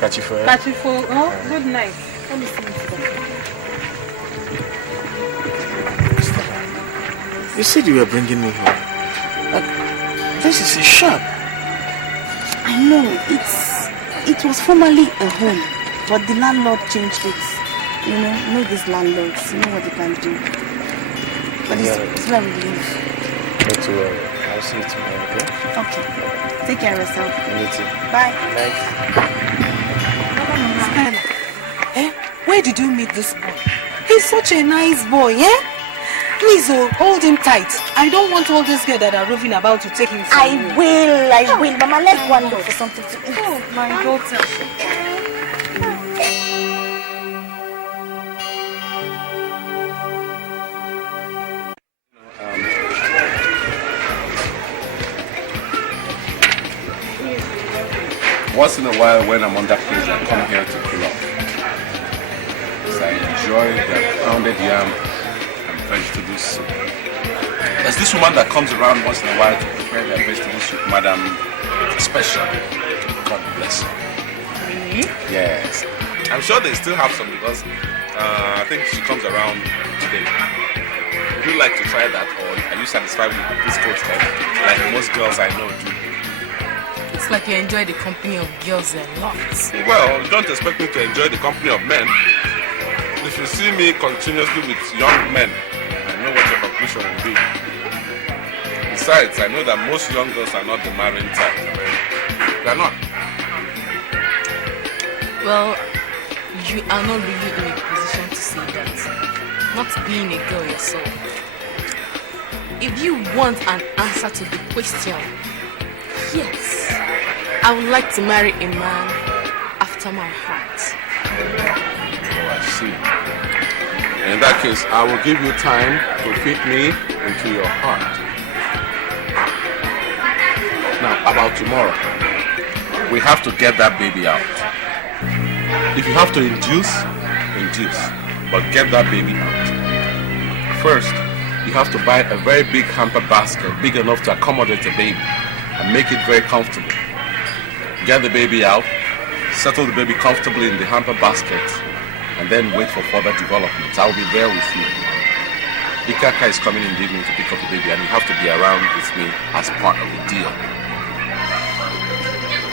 catch you for it. Catch you for, good night. Let me see you. You said you were bringing me home. This is a shop. I know, it was formerly a home, but the landlord changed it. You know these landlords, you know what they can do. But it's where we live. Not to worry. I'll see you tomorrow, okay? Okay. Take care of yourself. You too. Bye. Stella, where did you meet this boy? He's such a nice boy, Please, hold him tight. I don't want all these girls that are roving about to take him from I will. Mama, let's go and look for something to eat. Oh, my daughter. Once in a while, when I'm under pressure, I come here to cool off. So I enjoy the pounded yam and vegetable soup. There's this woman that comes around once in a while to prepare their vegetable soup, Madam Special. God bless her. Really? Yes. I'm sure they still have some because I think she comes around today. Would you like to try that, or are you satisfied with this coach like most girls I know do? It's like you enjoy the company of girls a lot. Well, don't expect me to enjoy the company of men. If you see me continuously with young men, I know what your conclusion will be. Besides, I know that most young girls are not the marrying type. They're not. Well, you are not really in a position to say that. Not being a girl yourself. If you want an answer to the question, yes, I would like to marry a man after my heart. Oh, I see. In that case, I will give you time to fit me into your heart. Now, about tomorrow. we have to get that baby out. If you have to induce, but get that baby out. First, you have to buy a very big hamper basket, big enough to accommodate the baby, and make it very comfortable. Get the baby out, settle the baby comfortably in the hamper basket, and then wait for further developments. I'll be there with you. ETIKO is coming in the evening to pick up the baby, and you have to be around with me as part of the deal.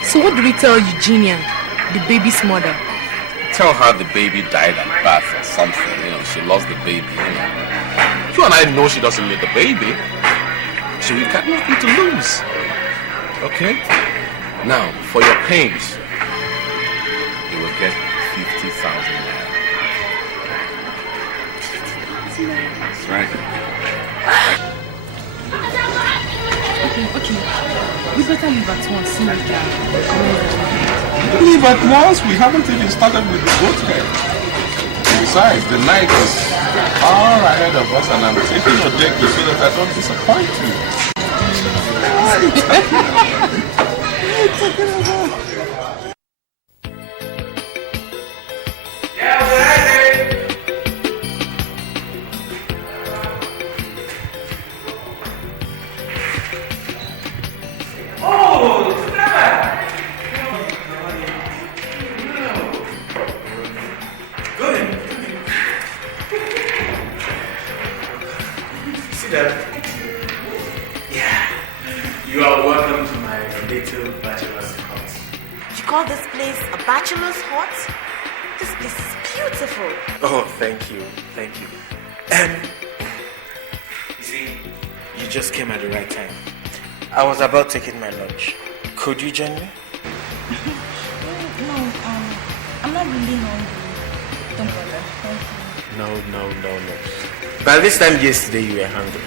So what do we tell Eugenia, the baby's mother? Tell her the baby died at birth or something. She lost the baby. You and I know she doesn't need the baby. So you got nothing to lose. Okay? Now, for your pains, you will get 50,000 naira. That's right. Okay. We better leave at once. Leave at once? We haven't even started with the boat head. Besides, the night is far ahead of us, and I'm taking your deck so that I don't disappoint you. You are welcome to my little bachelor's hut. You call this place a bachelor's hut? This place is beautiful. Oh, thank you. You see, you just came at the right time. I was about taking my lunch. Could you join me? No, I'm not really hungry. Don't bother. Thank you. No. By this time yesterday you were hungry.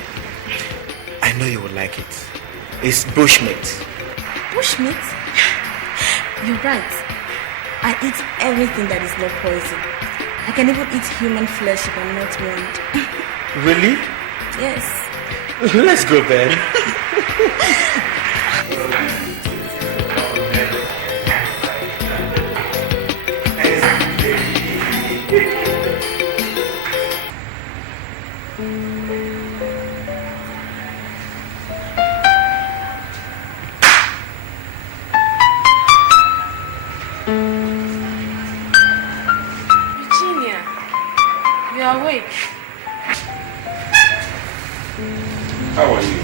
I know you would like it. It's bushmeat. Bushmeat? You're right. I eat everything that is not poison. I can even eat human flesh if I'm not warned. Really? Yes. Let's go then. Awake. How are you?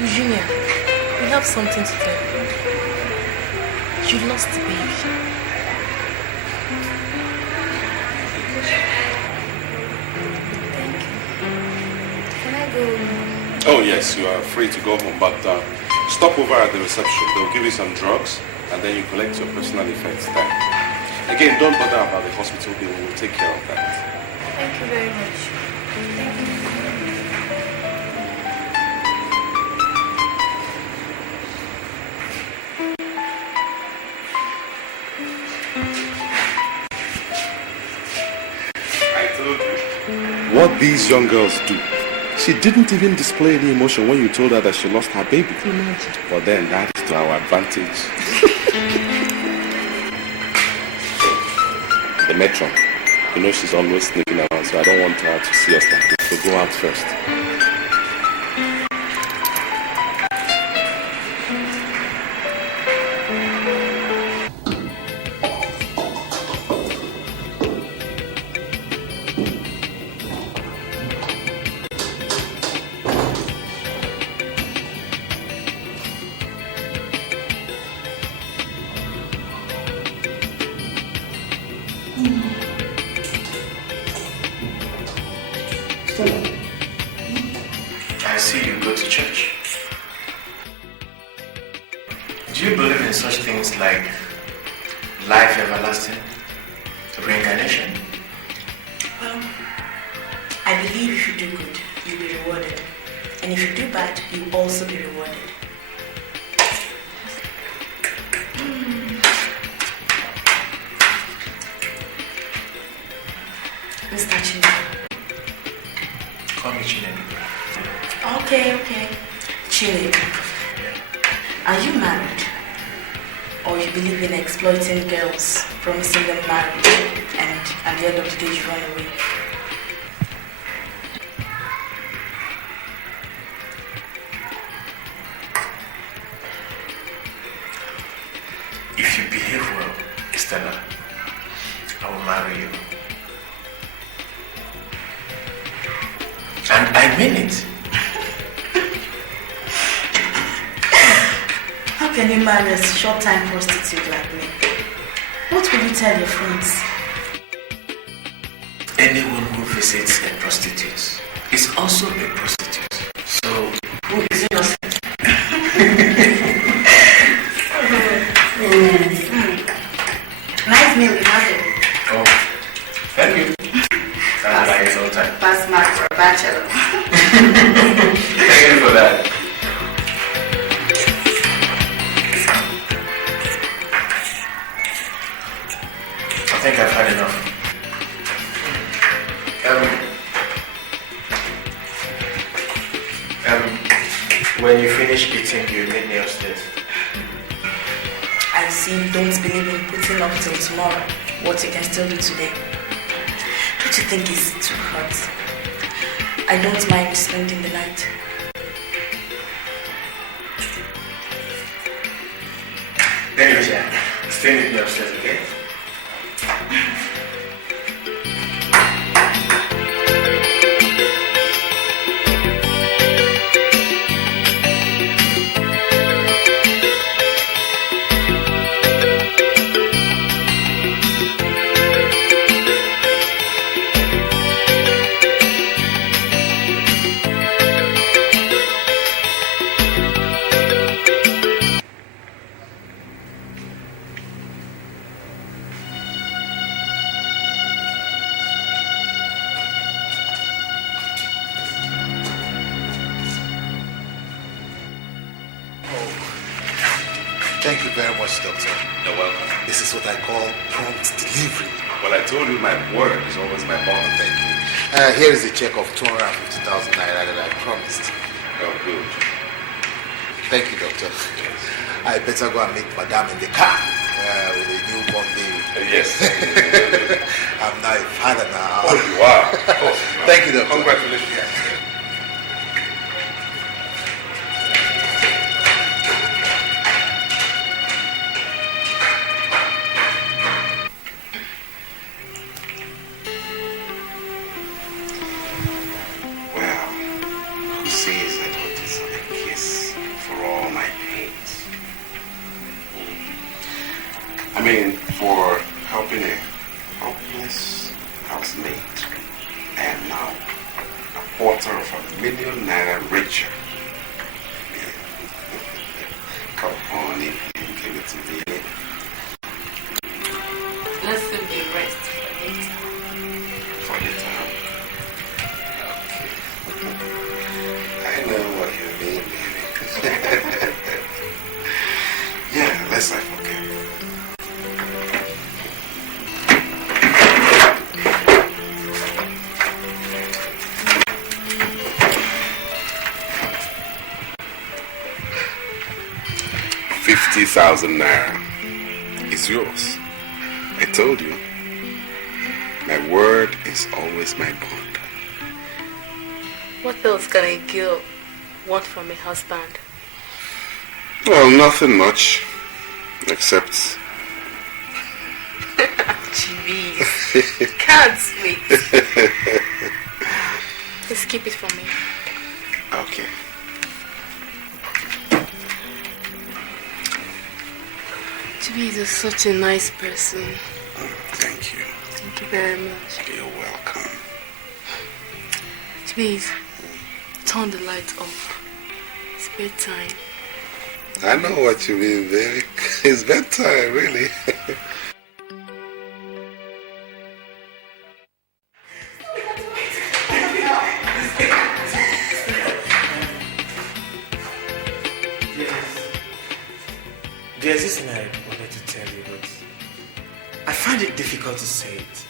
Eugenia, we have something to tell you. You lost the baby. Thank you. Can I go? Oh yes, you are free to go home, but stop over at the reception. They'll give you some drugs, and then you collect your personal effects there. Again, don't bother about the hospital bill. We'll take care of that. Thank you very much. Thank you. I told you. What these young girls do. She didn't even display any emotion when you told her that she lost her baby. Imagine. But then that is to our advantage. The matron. You know she's always sneaking around, so I don't want her to see us like this. So go out first. I see you go to church. Do you believe in such things like life everlasting, reincarnation? I believe if you do good, you'll be rewarded. And if you do bad, you'll also be rewarded. Mr. Chinenye. Call me Chinenye. Okay. Chinenye, are you married? Or you believe in exploiting girls, promising them marriage, and at the end of the day you run away? If you behave well, Estella, I will marry you. And I mean it. How can you marry a short-time prostitute like me? What will you tell your friends? Anyone who visits a prostitute is also a prostitute. So, who is innocent? Nice meal, imagine. Oh, thank you. Sounds like it's all time. Pass mark for a bachelor. Thank you for that. I think I've had enough. When you finish eating, you meet me upstairs. I see you don't believe in putting up till tomorrow what you can still do today. Don't you think it's too hot? I don't mind spending the night. Anyway, stay with me upstairs, okay? Thank you very much, Doctor. You're welcome. This is what I call prompt delivery. Well, I told you my word is always my bond. Thank you. Here is a check of 250,000 naira that I promised. Oh, good. Thank you, Doctor. I better go and meet Madame in the car with a newborn baby. Yes. I'm now a father now. Oh, you are? Oh, thank you, Doctor. Congratulations. For helping a helpless housemate and now $250,000 richer. Come on, if you give it to me. Let's do the rest for later. Okay. I know what you mean, baby. Yeah, let's not forget. ₦50,000. It's yours. I told you. My word is always my bond. What else can a girl want from a husband? Well, nothing much. Except... Jeez. Can't wait. Just keep it for me. Okay. Chibi is such a nice person. Thank you. Thank you very much. You're welcome. Chibi, turn the lights off. It's bedtime. I know what you mean, baby. It's bedtime, really. There's this thing I wanted to tell you, but I find it difficult to say it.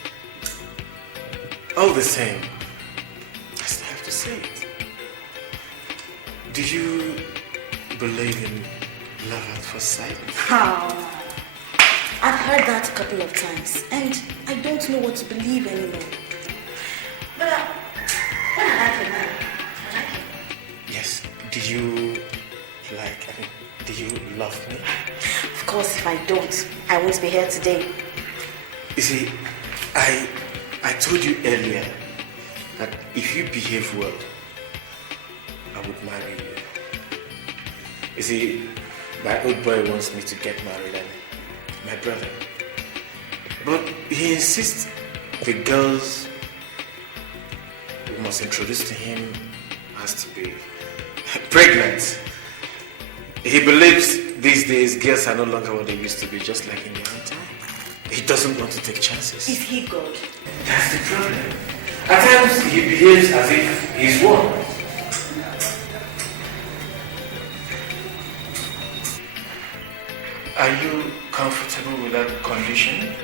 All the same, I still have to say say it. Do you believe in love at first sight? I've heard that a couple of times, and I don't know what to believe anymore. But when I like a man, I like him. Yes. Do you do you love me? Of course, if I don't, I won't be here today. You see, I told you earlier that if you behave well, I would marry you. You see, my old boy wants me to get married, and my brother. But he insists the girls we must introduce to him has to be pregnant. He believes these days girls are no longer what they used to be, just like in their own time. He doesn't want to take chances. Is he God? That's the problem. At times he behaves as if he's one. Are you comfortable with that condition?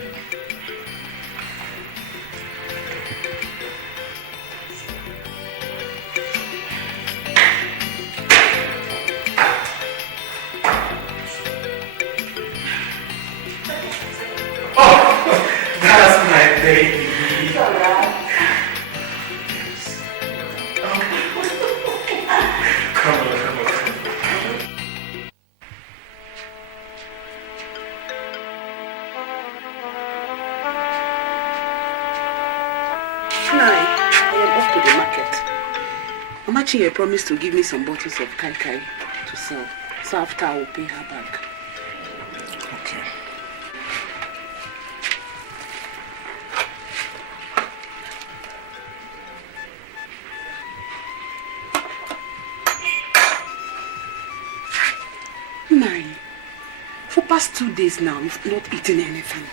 She promised to give me some bottles of kai kai to sell. So after I will pay her back. Okay. Nai, for past 2 days now, you've not eaten anything.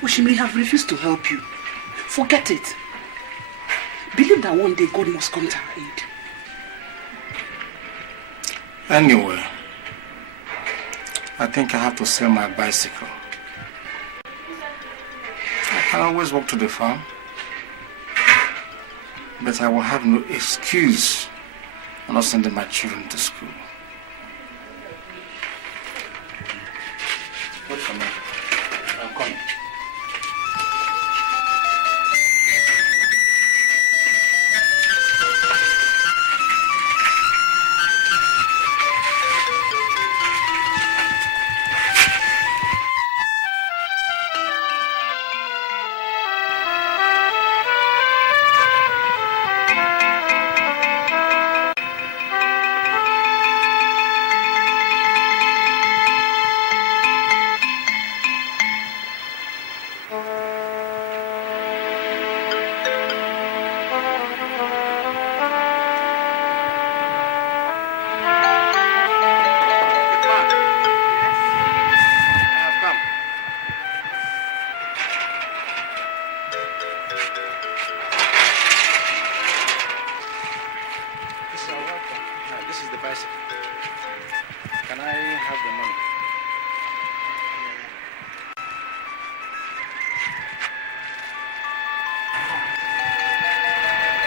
Oshimiri have refused to help you. Forget it. Believe that one day God must come to our aid. Anyway, I think I have to sell my bicycle. I can always walk to the farm, but I will have no excuse for not sending my children to school. Wait for me. I'm coming.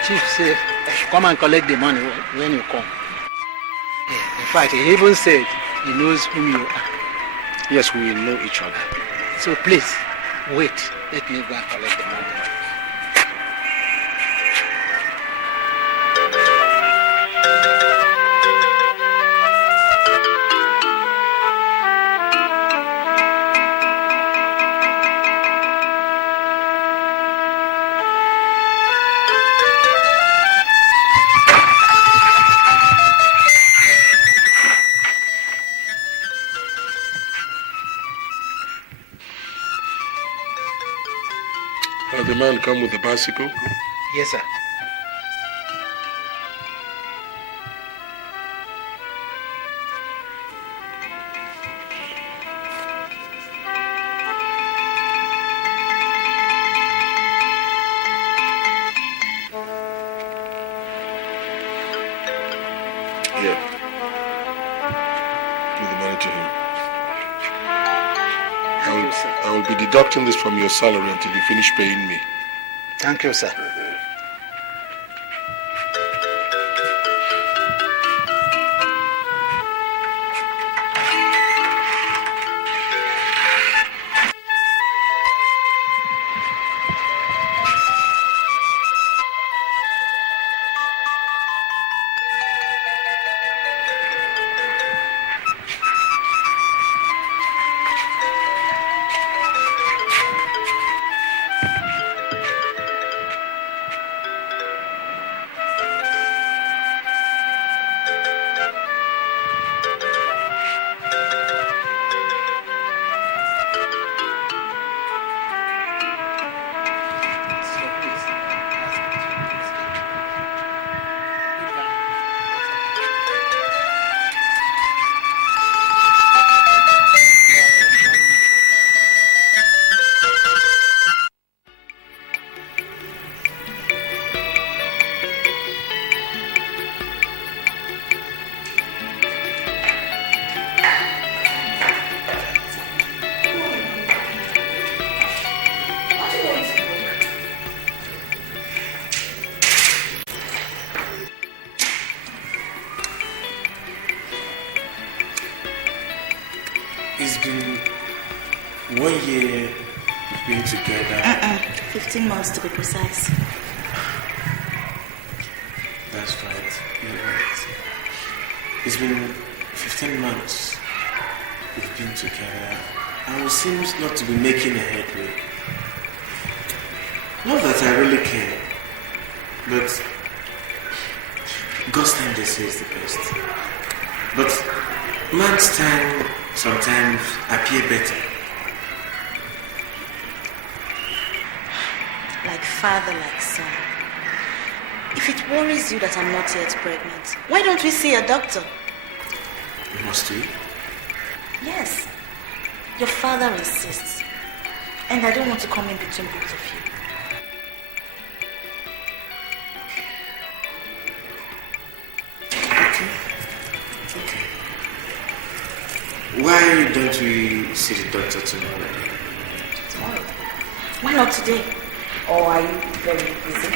Chief said, come and collect the money when you come. Yeah, in fact, he even said he knows whom you are. Yes, we know each other. So please, wait. Let me go and collect the money. The man come with the bicycle? Yes, sir. Yeah. Give the money to him. I will be deducting this from your salary until you finish paying me. Thank you, sir. 1 year we've been together. 15 months to be precise. That's right. You're right. It's been 15 months we've been together, and we seem not to be making a headway. Not that I really care, but God's time, they say, is the best. But man's time sometimes appear better. Like father, like son. If it worries you that I'm not yet pregnant, why don't we see a doctor? Must we? Yes. Your father insists. And I don't want to come in between both of you. Okay. Why don't we see the doctor tomorrow? Tomorrow? Why not today? Or are you very busy?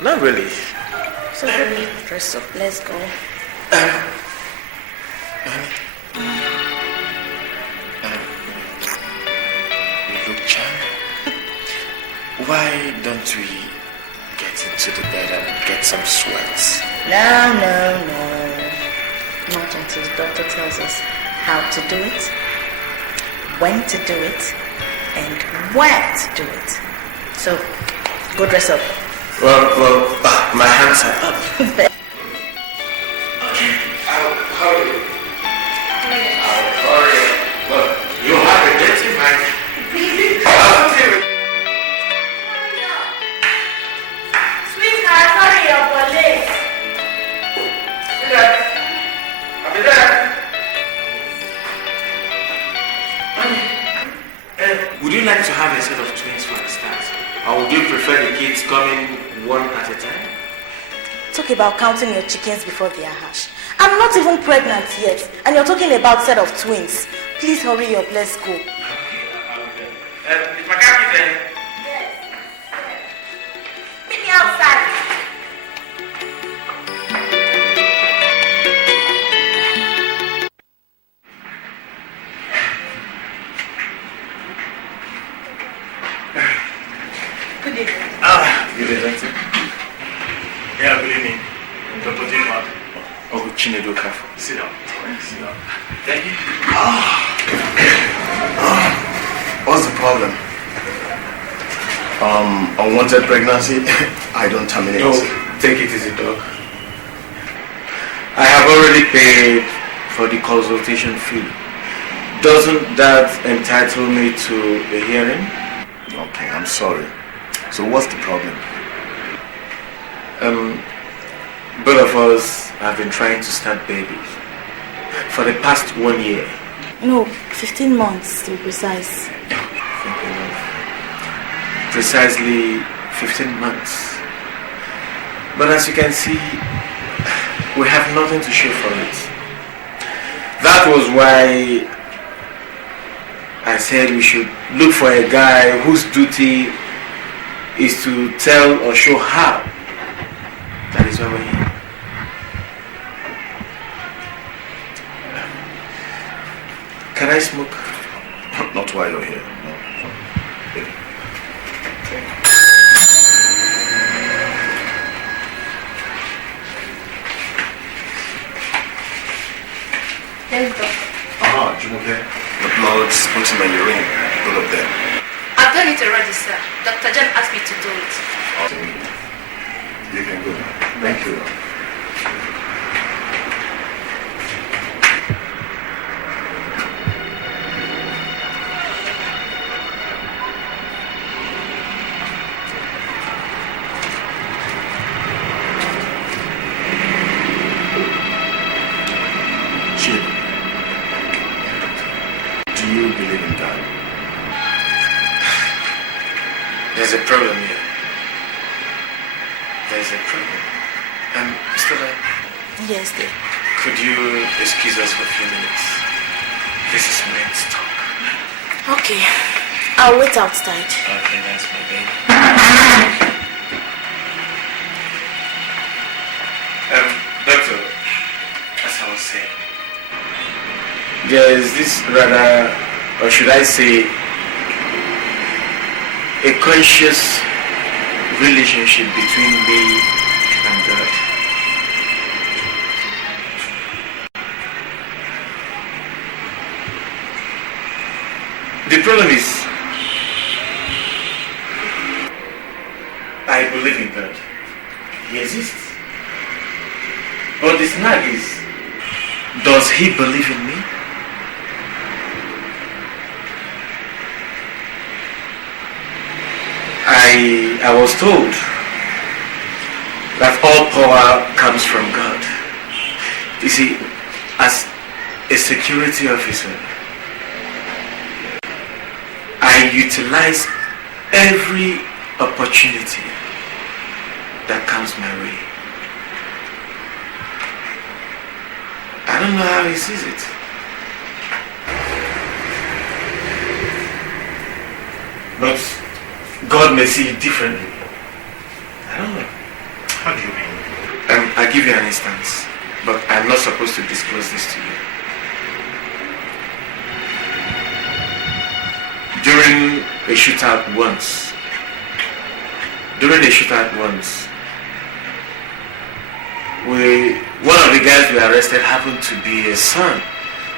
Not really. So really, dress up. Let's go. You look charming. Why don't we get into the bed and get some sweats? No. Not until the doctor tells us how to do it, when to do it, and where to do it. So, go dress up. Well, my hands are up. Okay, I'll hurry. Look, you have a dirty mind. Sweetheart, hurry up, we're late. I'll be there. Would you like to have a set of twins for the start? Or would you prefer the kids coming one at a time? Talk about counting your chickens before they are hatched. I'm not even pregnant yet, and you're talking about set of twins. Please hurry up, let's go. Is my car there? Yes. Meet me outside. Good evening. Good evening. Yeah, good evening. Dr. Dilma. Oh, Chinedu Kafu. Sit down. Thank you. What's the problem? Unwanted pregnancy? I don't terminate. No, take it easy, dog. I have already paid for the consultation fee. Doesn't that entitle me to a hearing? Okay, I'm sorry. So what's the problem? Both of us have been trying to start babies for the past 1 year. No, 15 months to be precise. Thinking of precisely 15 months. But as you can see, we have nothing to show for it. That was why I said we should look for a guy whose duty is to tell or show how. That is why we're here. Can I smoke? Not while you're here. No. Let's go. Jumoke. The blood's putting my urine. Put up there. I've done it already, sir. Dr. John asked me to do it. You can go. Thank you. Chip, do you believe in God? There's a problem here. There's a problem. Stella, Yes, dear. could you excuse us for a few minutes? This is men's talk. Okay. I'll wait outside. Okay, that's my baby. Doctor, as I was saying, there is this rather or should I say, a conscious relationship between me and God. The problem is, I believe in God. He exists. But the snag is, does he believe in me? I was told that all power comes from God. You see, as a security officer, I utilize every opportunity that comes my way. I don't know how he sees it. But God may see it differently. I don't know. How do you mean? I'll give you an instance, but I'm not supposed to disclose this to you. During a shootout once, one of the guys we arrested happened to be a son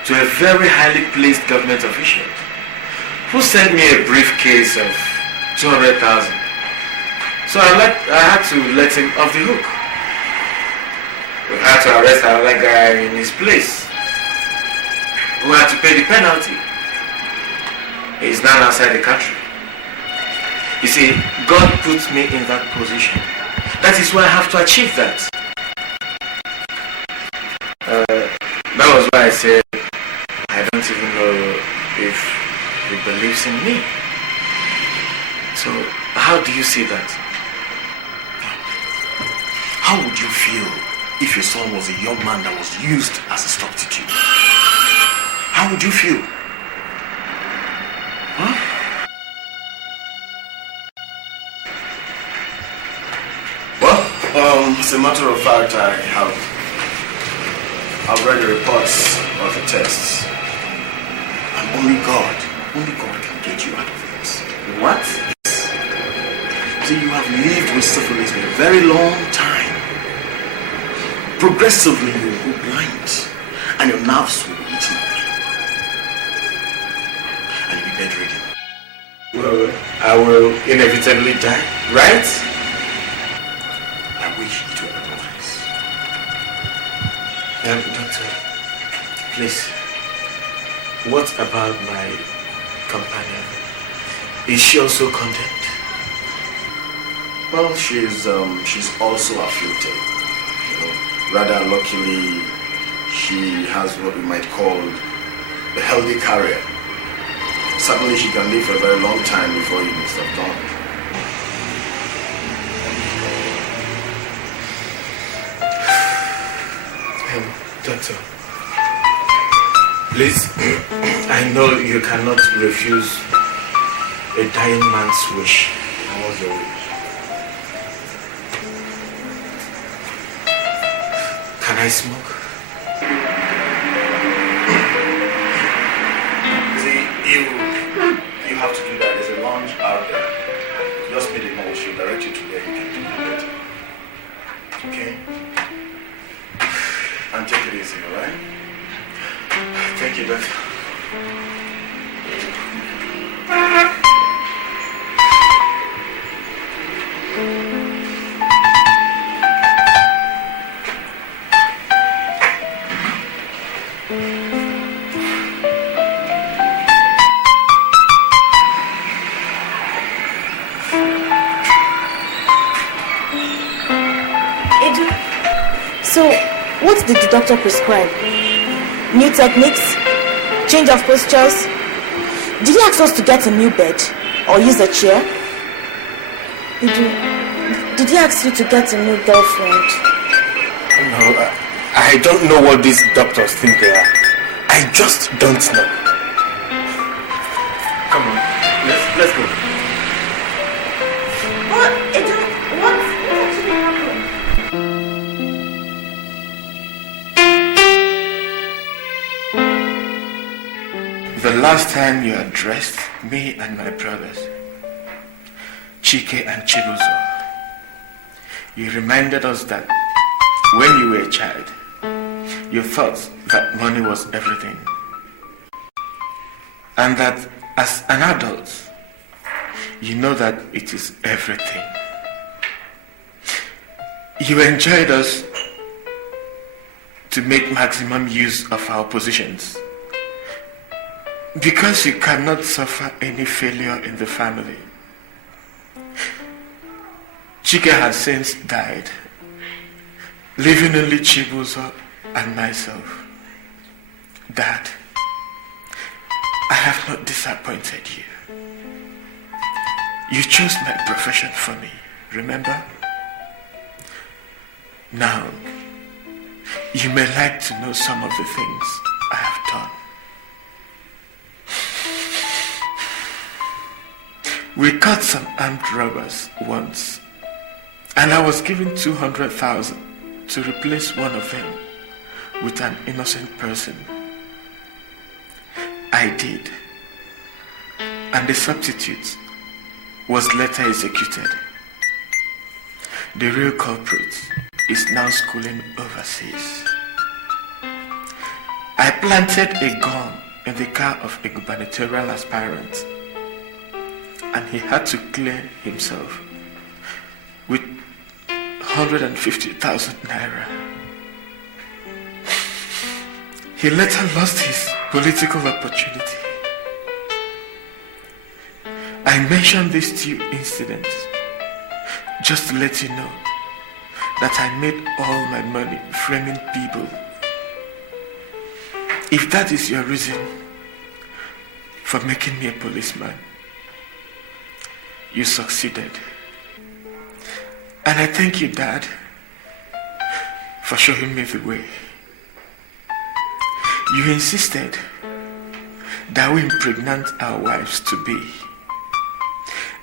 to a very highly placed government official who sent me a briefcase of 200,000. So I had to let him off the hook. We had to arrest another guy in his place who had to pay the penalty. He's now outside the country. You see, God puts me in that position. That is why I have to achieve that. That was why I said I don't even know if he believes in me. So, how do you see that? How would you feel if your son was a young man that was used as a substitute? How would you feel? Huh? Well, as a matter of fact, I've read the reports of the tests. And only God can get you out of this. What? Yes. So you have lived with syphilis for a very long time. Progressively you will go blind and your nerves will be eaten away. And you'll be bedridden. Well, I will inevitably die, right? I wish it were otherwise. Doctor, please, what about my companion? Is she also condemned? Well, she's also afflicted. Rather luckily, she has what we might call a healthy career. Certainly she can live for a very long time before you must have gone. Doctor, please, I know you cannot refuse a dying man's wish. What's your wish? Can I smoke? See, you have to do that. There's a lounge out there. Just meet the mall. She'll direct you to where you can do it. Okay? And take it easy, alright? Thank you, Doctor. So, what did the doctor prescribe? New techniques? Change of postures? Did he ask us to get a new bed? Or use a chair? Did he ask you to get a new girlfriend? No, I don't know what these doctors think they are. I just don't know. Come on, let's go. What actually happened? The last time you addressed me and my brothers, Chike and Chibuzo, you reminded us that when you were a child, you thought that money was everything. And that as an adult, you know that it is everything. You enjoyed us to make maximum use of our positions because you cannot suffer any failure in the family. Chike has since died, leaving only Chibuzo and myself. Dad, I have not disappointed you. You chose my profession for me, remember? Now, you may like to know some of the things I have done. We caught some armed robbers once, and I was given 200,000 to replace one of them with an innocent person. I did, and the substitute was later executed. The real culprit is now schooling overseas. I planted a gun in the car of a gubernatorial aspirant, and he had to clear himself with 150,000 naira. He later lost his political opportunity. I mentioned these two incidents just to let you know that I made all my money framing people. If that is your reason for making me a policeman, you succeeded. And I thank you, Dad, for showing me the way. You insisted that we impregnate our wives to be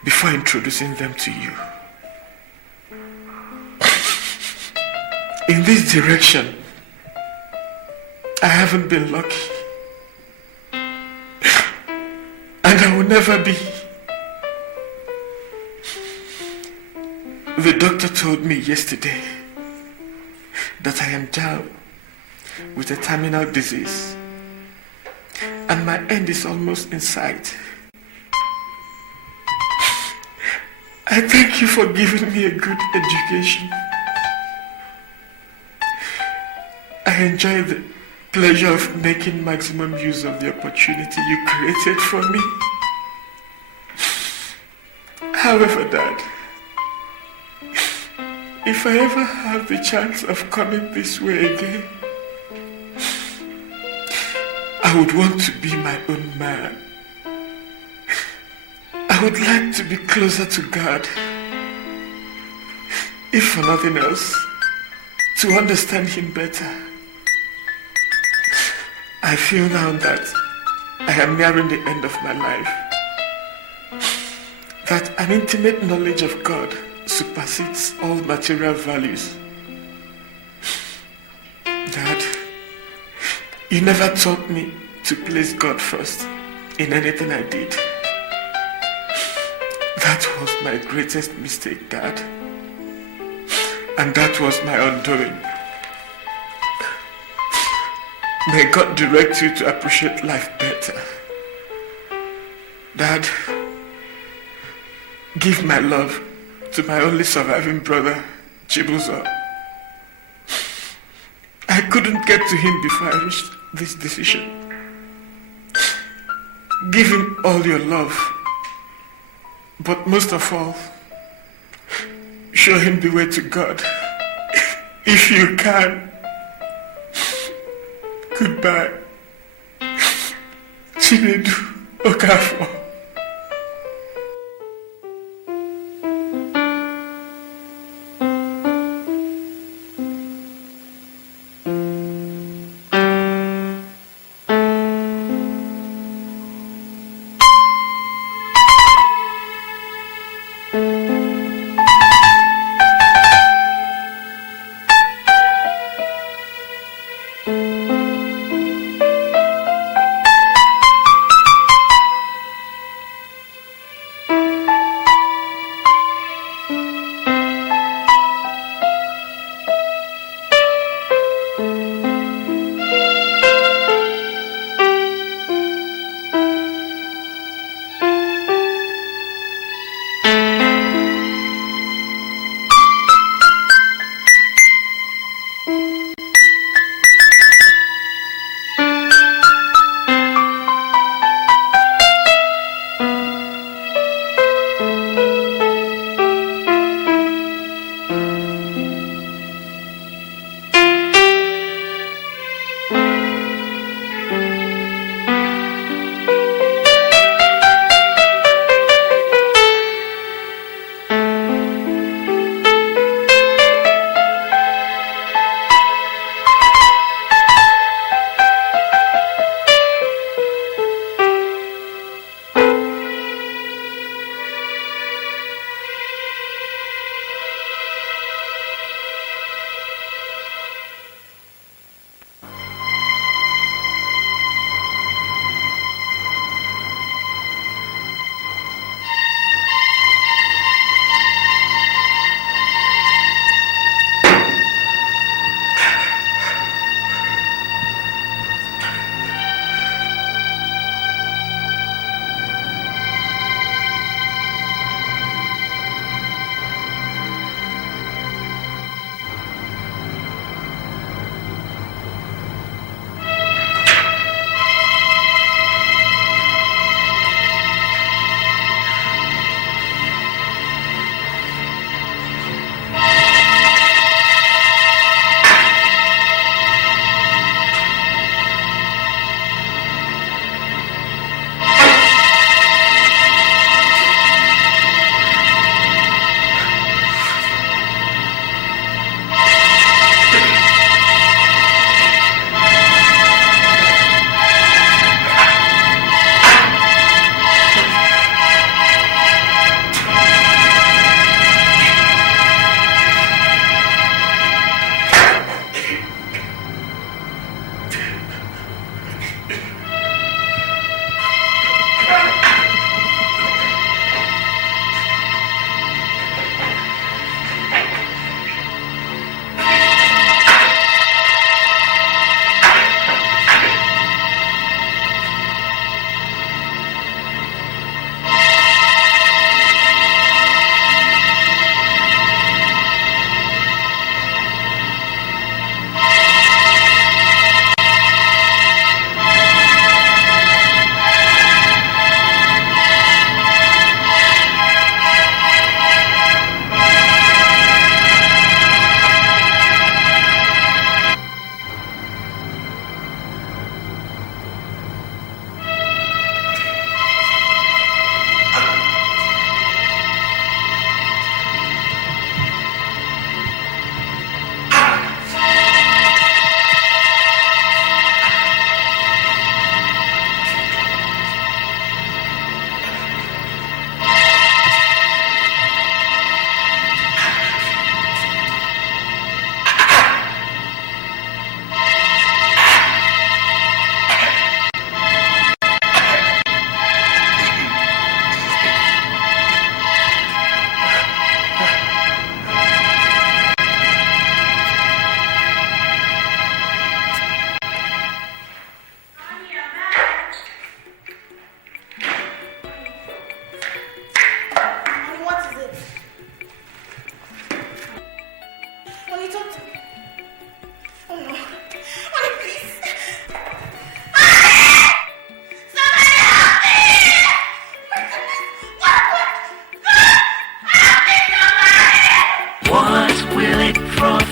before introducing them to you. In this direction, I haven't been lucky. And I will never be. The doctor told me yesterday that I am down with a terminal disease and my end is almost in sight. I thank you for giving me a good education. I enjoy the pleasure of making maximum use of the opportunity you created for me. However, Dad, if I ever have the chance of coming this way again, I would want to be my own man. I would like to be closer to God. If for nothing else, to understand Him better. I feel now that I am nearing the end of my life. That an intimate knowledge of God supersedes all material values. Dad, you never taught me to place God first in anything I did. That was my greatest mistake, Dad. And that was my undoing. May God direct you to appreciate life better. Dad, give my love to my only surviving brother, Chibuzo. I couldn't get to him before I reached this decision. Give him all your love. But most of all, show him the way to God. If you can. Goodbye. Chinedu Okafor.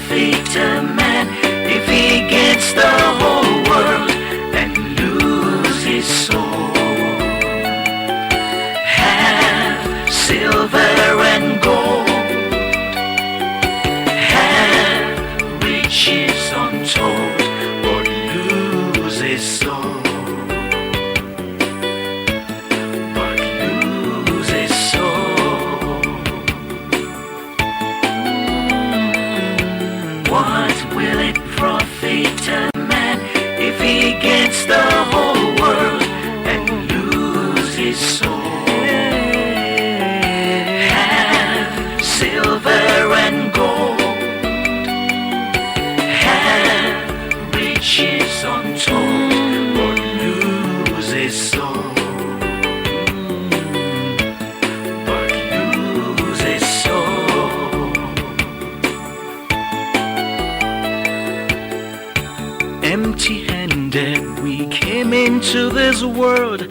profit a man if he gets the whole world and lose his soul? Have silver and gold, have riches untold, but lose his soul. Profit a man if he gets the whole world and lose his soul. Have silver and gold, have riches untold, but lose his soul. But lose his soul. Empty-handed we came into this world,